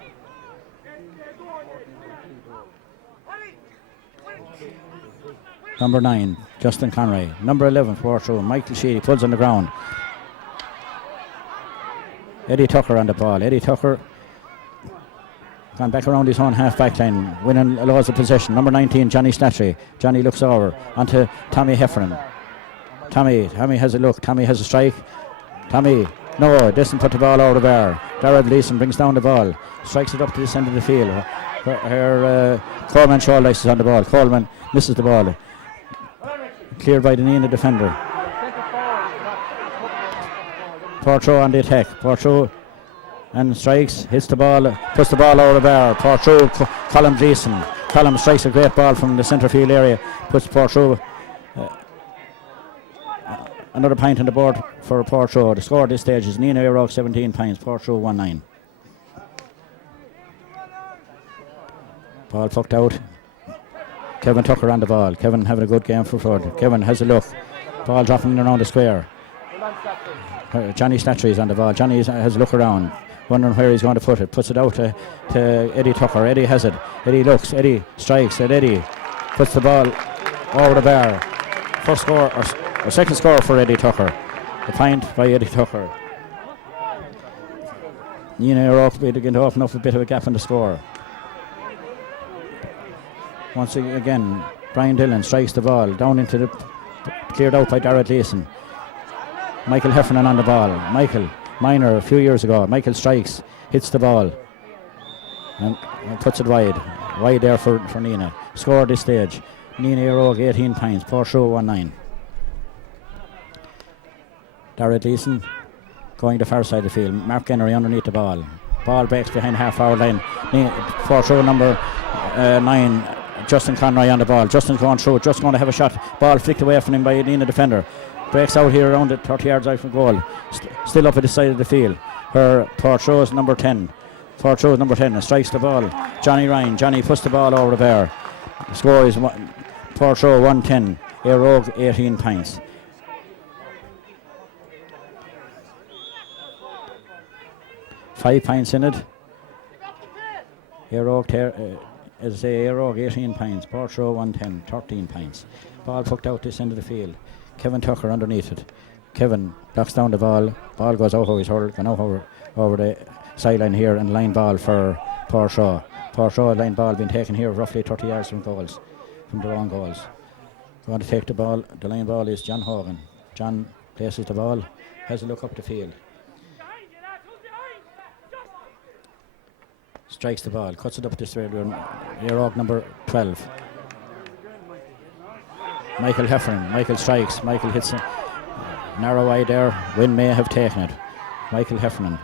Number 9, Justin Conroy. Number 11, Portroe, Michael Sheedy pulls on the ground. Eddie Tucker on the ball. Eddie Tucker gone back around his own half-back line, winning loads of possession. Number 19, Johnny Snatchy. Johnny looks over onto Tommy Heffernan. Tommy has a look. Tommy has a strike. Tommy, no, doesn't put the ball over the bar. Darrell Leeson brings down the ball, strikes it up to the centre of the field. Coleman Shoalice is on the ball. Coleman misses the ball. Cleared by the Nenagh defender. Portroe on the attack. Portroe and strikes, hits the ball, puts the ball over the bar. Portroe, Colin Gleeson. Colin strikes a great ball from the centre field area, puts Portroe another point on the board for Portroe. The score at this stage is Nenagh Eire 17 points, Portroe 1-9. Ball fucked out. Kevin Tucker on the ball. Kevin having a good game for Ford. Kevin has a look. Ball dropping in around the square. Johnny Snatchy is on the ball. Johnny has a look around, wondering where he's going to put it. Puts it out to Eddie Tucker. Eddie has it. Eddie looks. Eddie strikes. And Eddie puts the ball over the bar. First score or second score for Eddie Tucker. The point by Eddie Tucker. Nenagh Eire begin to open up a bit of a gap in the score. Once again, Brian Dillon strikes the ball down into the, cleared out by Darrell Leeson. Michael Heffernan on the ball. Michael, minor a few years ago. Michael strikes, hits the ball, and puts it wide. Wide there for Nenagh. Score at this stage. Nenagh Eire 18 points, Portroe 1-9. Darrell Leeson going to far side of the field. Mark Henry underneath the ball. Ball breaks behind half-hour line. Portroe number 9, Justin Conroy on the ball. Justin's going through, just going to have a shot. Ball flicked away from him by a Nenagh defender. Breaks out here around the 30 yards out from goal. Still up at the side of the field. Portroe is number 10. Portroe is number 10 and strikes the ball. Johnny Ryan. Johnny puts the ball over the bar. The score is Portroe 110. Eire 18 points. Five points in it. Eire 18 points. Portroe 110. 13 points. Ball fucked out this end of the field. Kevin Tucker underneath it. Kevin knocks down the ball. Ball goes out how he's hurled. Gone out over the sideline here, and line ball for Portroe. Portroe line ball being taken here roughly 30 yards from goals, from their own goals. Going to take the ball. The line ball is John Hogan. John places the ball, has a look up the field. Strikes the ball, cuts it up this way. Eire number 12. Michael Heffernan. Michael strikes. Michael hits a narrow wide there. Wynn may have taken it. Michael Heffernan.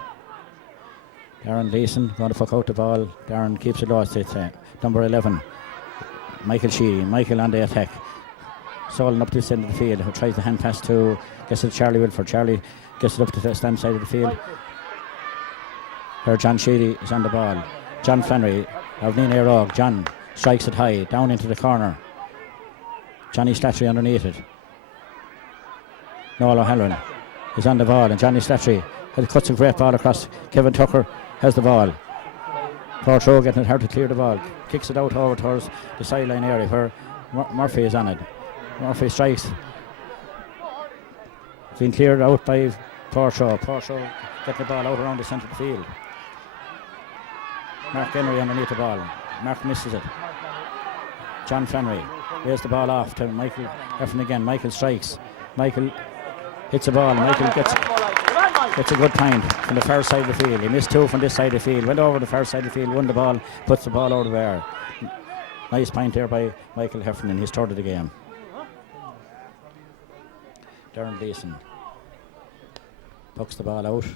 Darren Leeson going to fuck out the ball. Darren keeps it low. It's number 11. Michael Sheedy. Michael on the attack. Solon up this end of the field. Who tries the hand pass to, gets it to Charlie Wilford. Charlie gets it up to the stand side of the field. Here John Sheedy is on the ball. John Flannery of Nenagh Eire. John strikes it high, down into the corner. Johnny Slattery underneath it. Noel O'Halloran is on the ball, and Johnny Slattery cuts a great ball across. Kevin Tucker has the ball. Portroe getting it hard to clear the ball. Kicks it out over towards the sideline area where Murphy is on it. Murphy strikes. It's been cleared out by Portroe. Portroe getting the ball out around the centre of the field. Mark Henry underneath the ball. Mark misses it. John Flannery lays the ball off to Michael Heffernan again. Michael strikes. Michael hits the ball. Michael gets a good point from the far side of the field. He missed two from this side of the field. Went over the far side of the field, won the ball, puts the ball over there. Nice point there by Michael Heffernan, his third of the game. Darren Gleeson pucks the ball out.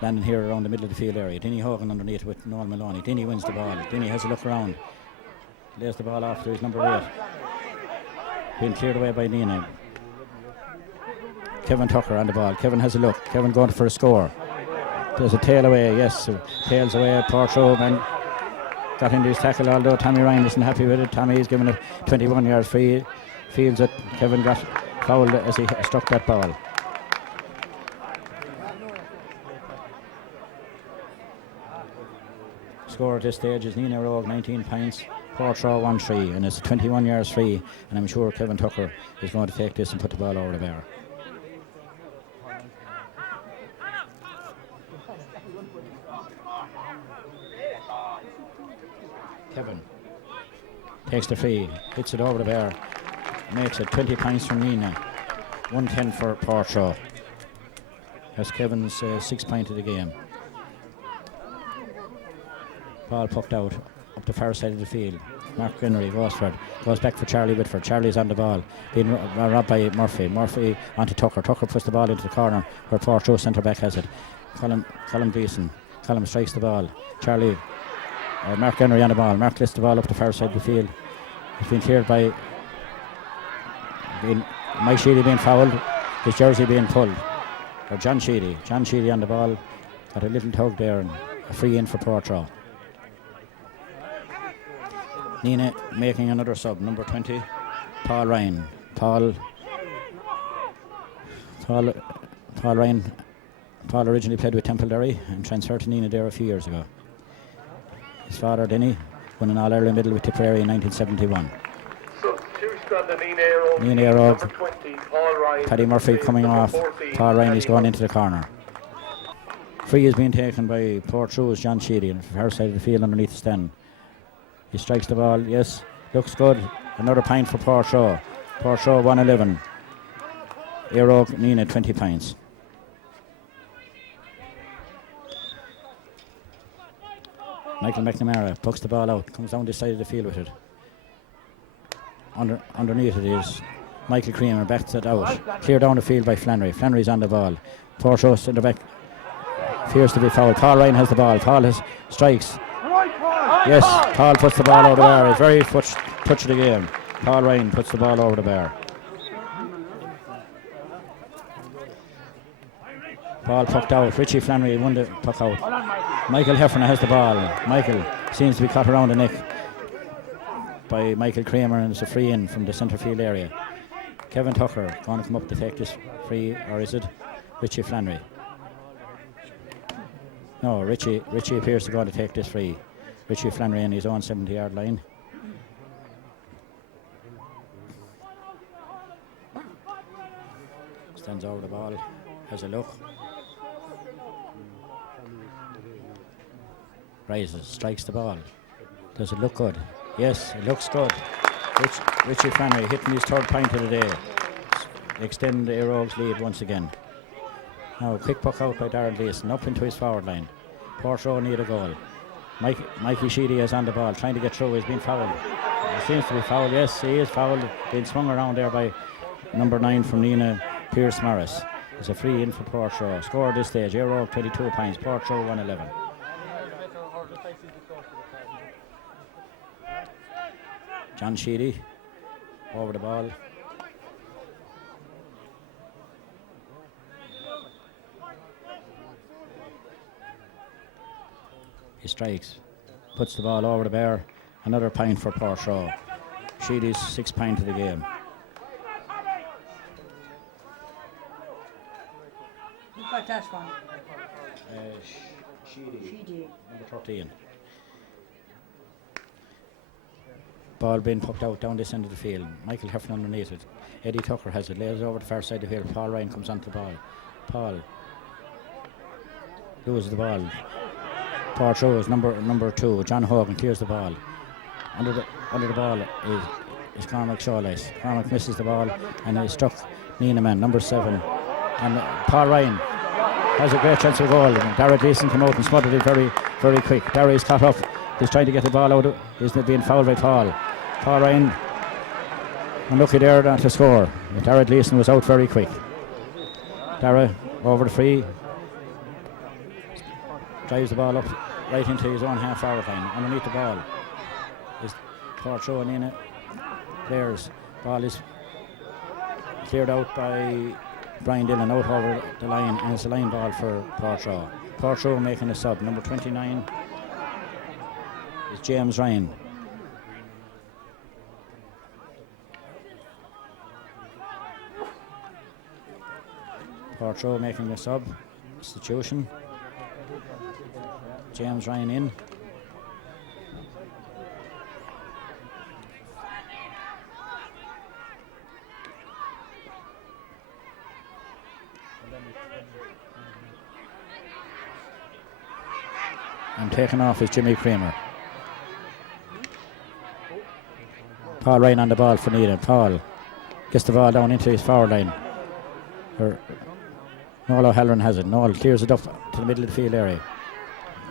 Landing here around the middle of the field area. Denny Hogan underneath with Noel Maloney. Denny wins the ball. Denny has a look around. Lays the ball off to his number 8. Being cleared away by Nenagh. Kevin Tucker on the ball. Kevin has a look. Kevin going for a score. There's a tail away. Yes, tails away. Portroe man got into his tackle, although Tommy Ryan isn't happy with it. Tommy is given a 21 yard free. Feels that Kevin got fouled as he struck that ball. Score at this stage is Nenagh Eire 19 points, Portroe 1-3, and it's 21 yards free, and I'm sure Kevin Tucker is going to take this and put the ball over the bar. Kevin takes the free, hits it over the bar, makes it 20 points from Nenagh, 110 for Portroe. That's Kevin's 6th point of the game. Ball pucked out up the far side of the field. Mark Henry goes for it. Goes back for Charlie Whitford. Charlie's on the ball. Being robbed by Murphy. Murphy onto Tucker. Tucker puts the ball into the corner where Portroe centre back has it. Colin Gleeson. Colin strikes the ball. Charlie. Mark Henry on the ball. Mark lifts the ball up the far side of the field. It's been cleared by Mike Sheedy being fouled. His jersey being pulled. Or John Sheedy. John Sheedy on the ball. Got a little tug there and a free in for Portroe. Nenagh making another sub, number 20, Paul Ryan. Paul Ryan. Paul originally played with Tipperary and transferred to Nenagh there a few years ago. His father, Denny, won an All-Ireland medal with Tipperary in 1971. Substitution on the Nenagh Eire, number 20, Paul Ryan. Paddy Murphy coming off. 14, Paul Ryan is going into the corner. Free is being taken by Portroe's John Sheedy on the far side of the field underneath the stand. He strikes the ball, yes, looks good. Another point for Portroe. Portroe 111. Eire Nenagh 20 points. Michael McNamara pucks the ball out, comes down this side of the field with it. Underneath it is Michael Creamer, backs it out. Clear down the field by Flannery. Flannery's on the ball. Portroe centre back. Fears to be fouled. Paul Ryan has the ball. Paul strikes. Yes, Paul puts the ball over the bar. His very touch of the game. Paul Ryan puts the ball over the bar. Ball pucked out. Richie Flannery won the puck out. Michael Heffernan has the ball. Michael seems to be caught around the neck by Michael Kramer, and it's a free in from the centre field area. Kevin Tucker going to come up to take this free, or is it Richie Flannery? No, Richie appears to go to take this free. Richie Flannery in his own 70-yard line. Stands over the ball, has a look. Rises, strikes the ball. Does it look good? Yes, it looks good. Richie Flannery hitting his 3rd point of the day. Extend the Eire's lead once again. Now, quick puck out by Darren Gleeson, up into his forward line. Portroe need a goal. Mikey Sheedy is on the ball, trying to get through. He's been fouled. He seems to be fouled. Yes, he is fouled. Being swung around there by number 9 from Nenagh, Pierce Morris. It's a free in for Portroe. Score at this stage, Eire 22 points, Portroe 111. John Sheedy over the ball. He strikes, puts the ball over the bar. Another point for Portroe. Sheedy's 6th point of the game. Who got that one? Sheedy, number 13. Ball being poked out down this end of the field. Michael Heffernan underneath it. Eddie Tucker has it, lays over the far side of the field. Paul Ryan comes onto the ball. Paul loses the ball. Portroe is number 2. John Hogan clears the ball. Under the ball is Cormac Shawless. Cormac misses the ball and is struck Nenagh man, number 7. And Paul Ryan has a great chance of goal. Dara Gleeson came out and smothered it very, very quick. Dara is caught up. He's trying to get the ball out. He's being fouled by Paul. Paul Ryan unlucky there to score. Dara Gleeson was out very quick. Dara over the free. Drives the ball up right into his own half-forward line. Underneath the ball is Portroe and Nenagh players. Ball is cleared out by Brian Dillon out over the line, and it's a line ball for Portroe. Portroe making a sub. Number 29 is James Ryan. Portroe making a substitution. James Ryan in. And taken off is Jimmy Creamer. Paul Ryan on the ball for Nenagh. Paul gets the ball down into his forward line. Noel O'Halloran has it. Noel clears it up to the middle of the field area.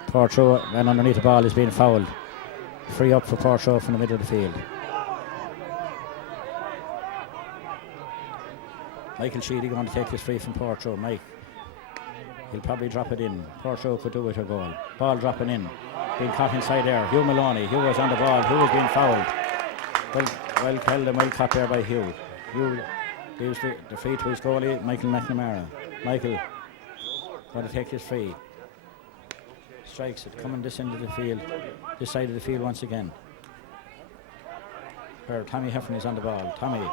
Portroe and underneath the ball is being fouled. Free up for Portroe from the middle of the field. Michael Sheedy going to take this free from Portroe. Mike, he'll probably drop it in. Portroe could do it a goal. Ball dropping in. Being caught inside there. Hugh Maloney. Hugh was on the ball. Hugh was being fouled. Well held and well caught there by Hugh. Hugh gives the free to his goalie, Michael McNamara. Michael going to take this free. Strikes it, coming this end of the field, this side of the field once again. Where Tommy Heffernan is on the ball. Tommy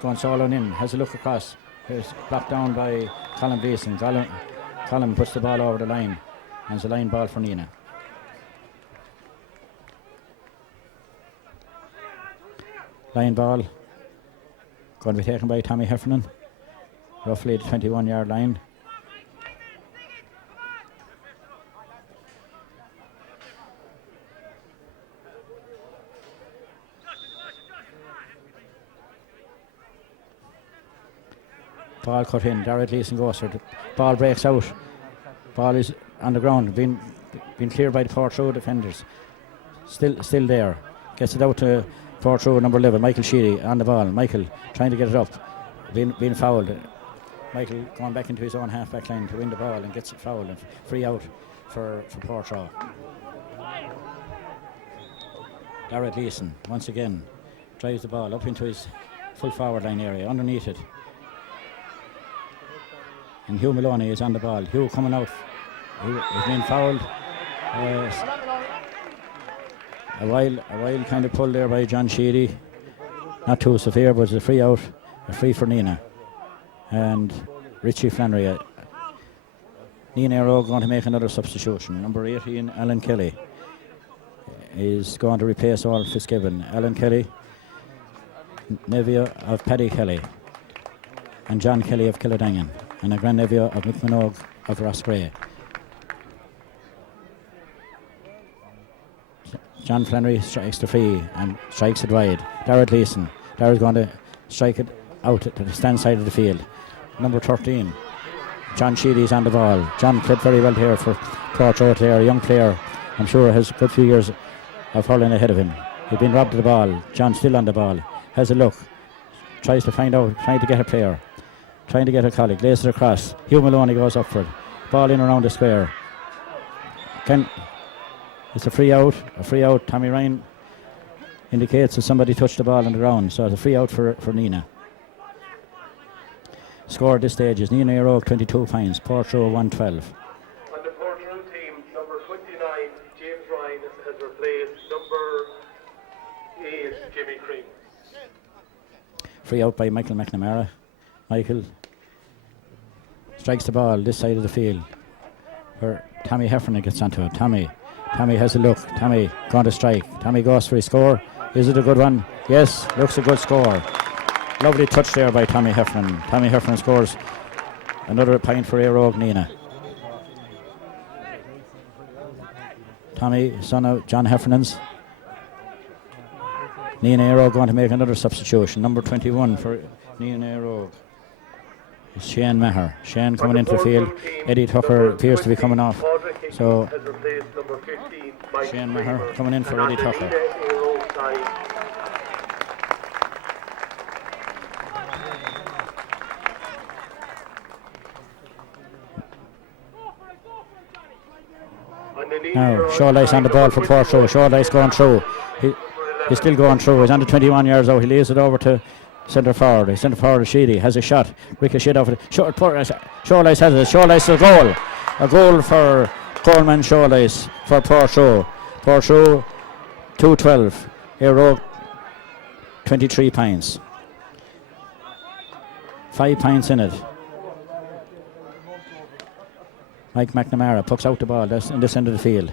going solo in, has a look across. Here's blocked down by Colin Gleeson. Colin puts the ball over the line, and it's a line ball for Nenagh. Line ball going to be taken by Tommy Heffernan, roughly the 21-yard line. Ball cut in. Darragh Gleeson goes for the ball, breaks out. Ball is on the ground, being cleared by the Portroe defenders. Still there. Gets it out to Portroe number 11, Michael Sheedy on the ball. Michael trying to get it up, being fouled. Michael going back into his own half-back line to win the ball and gets it fouled and free out for Portroe. Darragh Gleeson once again drives the ball up into his full forward line area, underneath it. And Hugh Maloney is on the ball. Hugh coming out. He is being fouled. A wild kind of pull there by John Sheedy. Not too severe, but it's a free out. A free for Nenagh. And Richie Flannery. Nenagh Eire going to make another substitution. Number 18, Alan Kelly, is going to replace Owen Fitzgibbon. Alan Kelly, nephew of Paddy Kelly, and John Kelly of Killadangan, and a grandnephew of Mick Minogue of Rossgrey. John Flannery strikes the free and strikes it wide. Darragh Gleeson. Darragh's going to strike it out to the stand side of the field. Number 13, John Sheedy is on the ball. John played very well here for Portroe there, a young player. I'm sure has a good few years of hurling ahead of him. He's been robbed of the ball. John still on the ball. Has a look. Tries to find out, trying to get a player. Trying to get a colleague. Lays it across. Hugh Maloney goes up for it. Ball in around the square. It's a free out. Tommy Ryan indicates that somebody touched the ball on the ground. So it's a free out for Nenagh. Score at this stage is Nenagh Eire 22 points. Portroe 112. On the Portroe team, number Free out by Michael McNamara. Michael strikes the ball this side of the field. Where Tommy Heffernan gets onto it. Tommy has a look. Tommy going to strike. Tommy goes for his score. Is it a good one? Yes, looks a good score. Lovely touch there by Tommy Heffernan. Tommy Heffernan scores another point for Eire Og Nenagh. Tommy, son of John Heffernan's. Nenagh Eire Og going to make another substitution. Number 21 for Nenagh Eire Og. It's Shane Maher. Shane coming into the field. Eddie Tucker appears to be coming off. So Shane Maher coming in for Eddie Tucker. Now Shawlice on the ball for Portroe. Shawlice going through. He's still going through. He's under 21 yards out. He lays it over to centre forward. Centre forward Sheedy has a shot. Ricochet off it. Shawlice has it. Shawlice a goal. A goal for Coleman Shawlice for Portroe. Portroe 2-12. Eire Og 23 points. 5 points in it. Mike McNamara pucks out the ball. That's in this end of the field.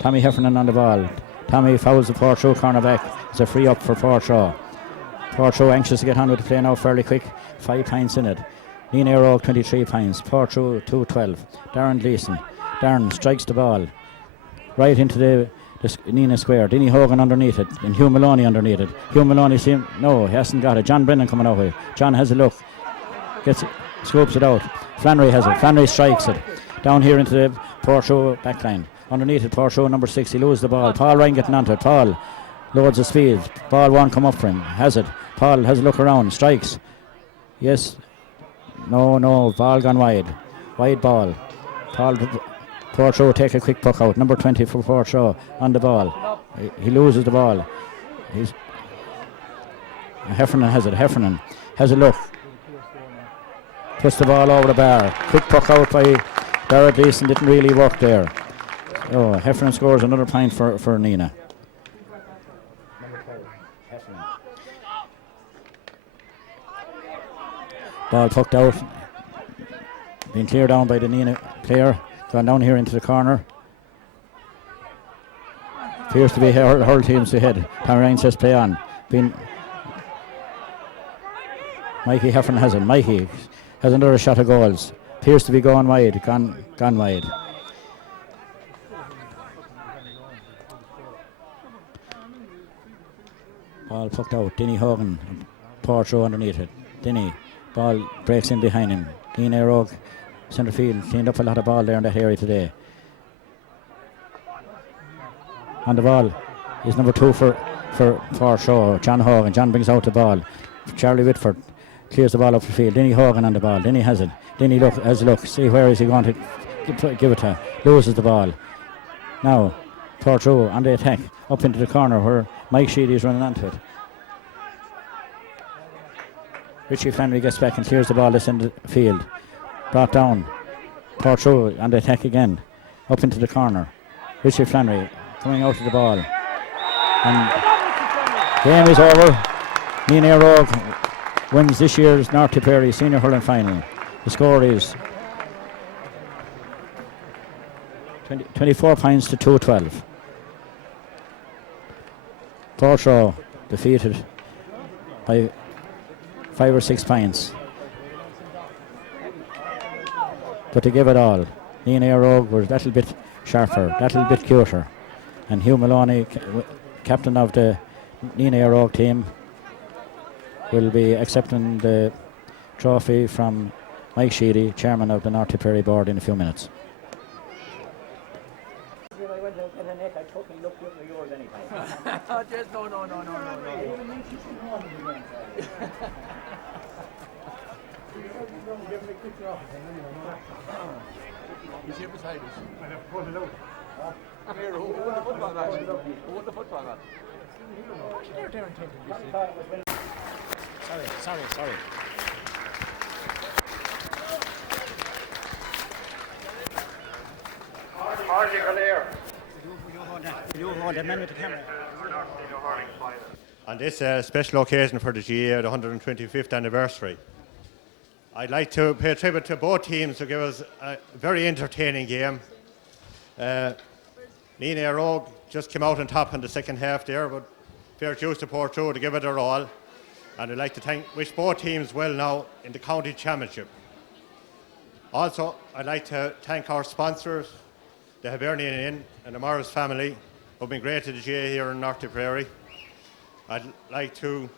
Tommy Heffernan on the ball. Tommy fouls the Portroe cornerback. It's a free up for Portroe. Portroe anxious to get on with the play now fairly quick. 5 points in it. Nenagh Eire Og 23 points. Portroe 2-12. Darren Gleeson. Darren strikes the ball right into the Nenagh square. Denny Hogan underneath it and Hugh Maloney underneath it. Hugh Maloney he hasn't got it. John Brennan coming out with it. John has a look. Scoops it out. Flannery has it. Flannery strikes it down here into the Portroe backline. Underneath it, Portroe number 6. He loses the ball. Paul Ryan getting onto it. Paul loads the speed. Ball won't come up for him. Has it. Paul has a look around. Strikes. Yes. No. Ball gone wide. Wide ball. Portroe take a quick puck out. Number 20 for Portroe on the ball. He loses the ball. Heffernan has it. Heffernan has a look. Puts the ball over the bar. Quick puck out by Darragh Gleeson. Didn't really work there. Heffernan scores another point for Nenagh. Ball pucked out. Being cleared down by the Nenagh player. Gone down here into the corner. Appears to be Hurl teams ahead. Tommy Ryan says play on. Mikey Heffernan has it. Mikey has another shot of goals. Appears to be going wide. Gone wide. Ball pucked out. Denny Hogan. Portroe underneath it. Denny. Ball breaks in behind him. Nenagh Eire Og centre field. Cleaned up a lot of ball there in that area today. On the ball is number 2 for Portroe. John Hogan. John brings out the ball. Charlie Whitford clears the ball up the field. Denny Hogan on the ball. Denny has it. Denny has a look. See where is he going to give it to. Loses the ball. Now Portroe on the attack. Up into the corner where Mike Sheedy is running onto it. Richie Flannery gets back and clears the ball this in the field. Brought down. Portroe on the attack again. Up into the corner. Richie Flannery coming out of the ball. And game is over. Nenagh Eire Og wins this year's North Tipperary Senior Hurling Final. The score is 24 points to 2-12. Portroe defeated by 5 or 6 points. But to give it all, Nenagh Eire Og was that little bit sharper, that little bit cuter. And Hugh Maloney, captain of the Nenagh Eire Og team, will be accepting the trophy from Mike Sheedy, chairman of the North Tipperary board, in a few minutes. He's here beside us. I have pulled it out. Come here, who won the football match? Who won the football match? Sorry. Harding are there. You hold that man with the camera. Hurling final. on this special occasion for the GA, the 125th anniversary. I'd like to pay tribute to both teams who gave us a very entertaining game. Nenagh Eire just came out on top in the second half there, but fair dues to Portroe to give it their all. And I'd like to wish both teams well now in the county championship. Also, I'd like to thank our sponsors, the Hibernian Inn and the Morris family, who've been great to the GA here in North Tipperary. I'd like to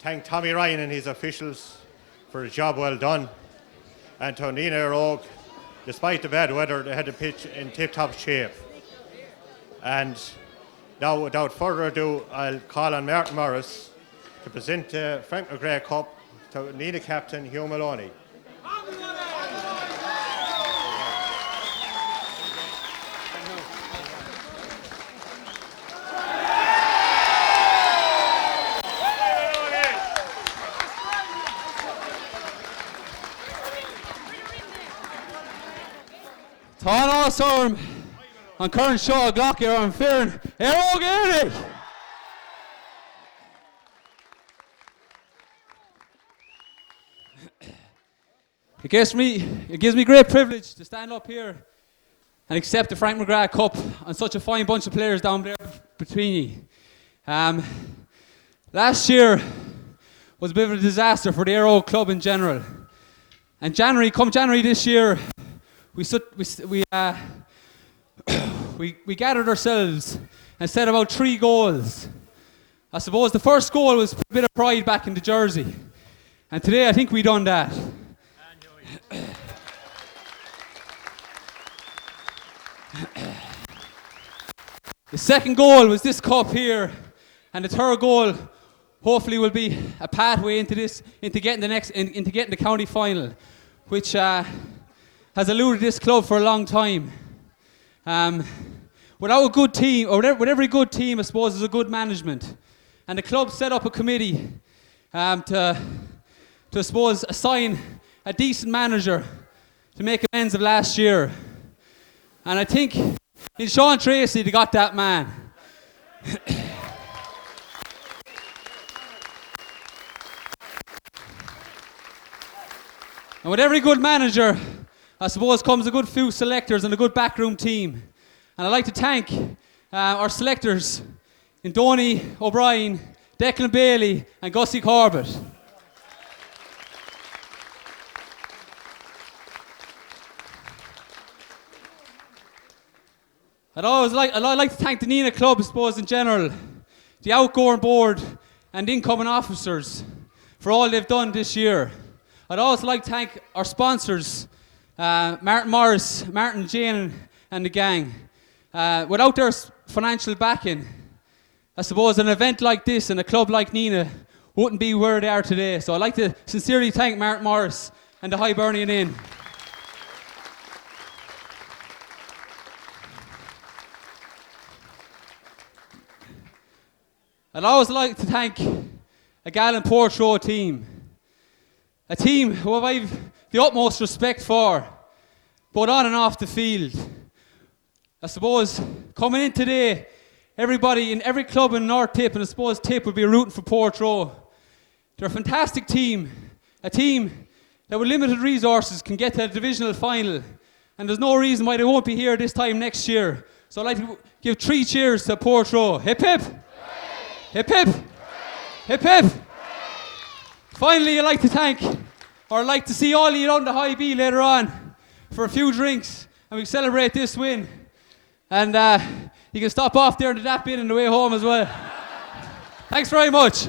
thank Tommy Ryan and his officials for a job well done. And to Nenagh Eire, despite the bad weather, they had the pitch in tip-top shape. And now, without further ado, I'll call on Martin Morris to present the Frank McGrath Cup to Nenagh captain Hugh Maloney. Tá ásorm an current seo a ghlach ar an fearn Nenagh Eire. It gives me great privilege to stand up here and accept the Frank McGrath Cup and such a fine bunch of players down there between you. Last year was a bit of a disaster for the Eire club in general. And come January this year, we gathered ourselves and set about 3 goals. I suppose the first goal was a bit of pride back in the jersey. And today I think we done that. The second goal was this cup here, and the third goal hopefully will be a pathway into getting the county final, which has eluded this club for a long time. Without a good team, or with every good team, I suppose, is a good management. And the club set up a committee to I suppose, assign a decent manager to make amends of last year. And I think in Sean Tracy, they got that man. And with every good manager, I suppose, comes a good few selectors and a good backroom team. And I'd like to thank our selectors in Donny O'Brien, Declan Bailey and Gussie Corbett. I'd like to thank the Nenagh Club, I suppose, in general, the outgoing board and incoming officers for all they've done this year. I'd also like to thank our sponsors, Martin Morris, Martin Jane and the gang. Without their financial backing, I suppose an event like this and a club like Nenagh wouldn't be where they are today. So I'd like to sincerely thank Martin Morris and the Hibernian Inn. I'd always like to thank a gallant Portroe team. A team who I've the utmost respect for, both on and off the field. I suppose coming in today, everybody in every club in North Tip, and I suppose Tip would be rooting for Portroe. They're a fantastic team. A team that with limited resources can get to a divisional final. And there's no reason why they won't be here this time next year. So I'd like to give 3 cheers to Portroe. Hip hip! Hip hip! Hip hip! Finally, I'd like to thank, or I'd like to see all of you down the High B later on for a few drinks, and we celebrate this win. And you can stop off there into that bit on the way home as well. Thanks very much.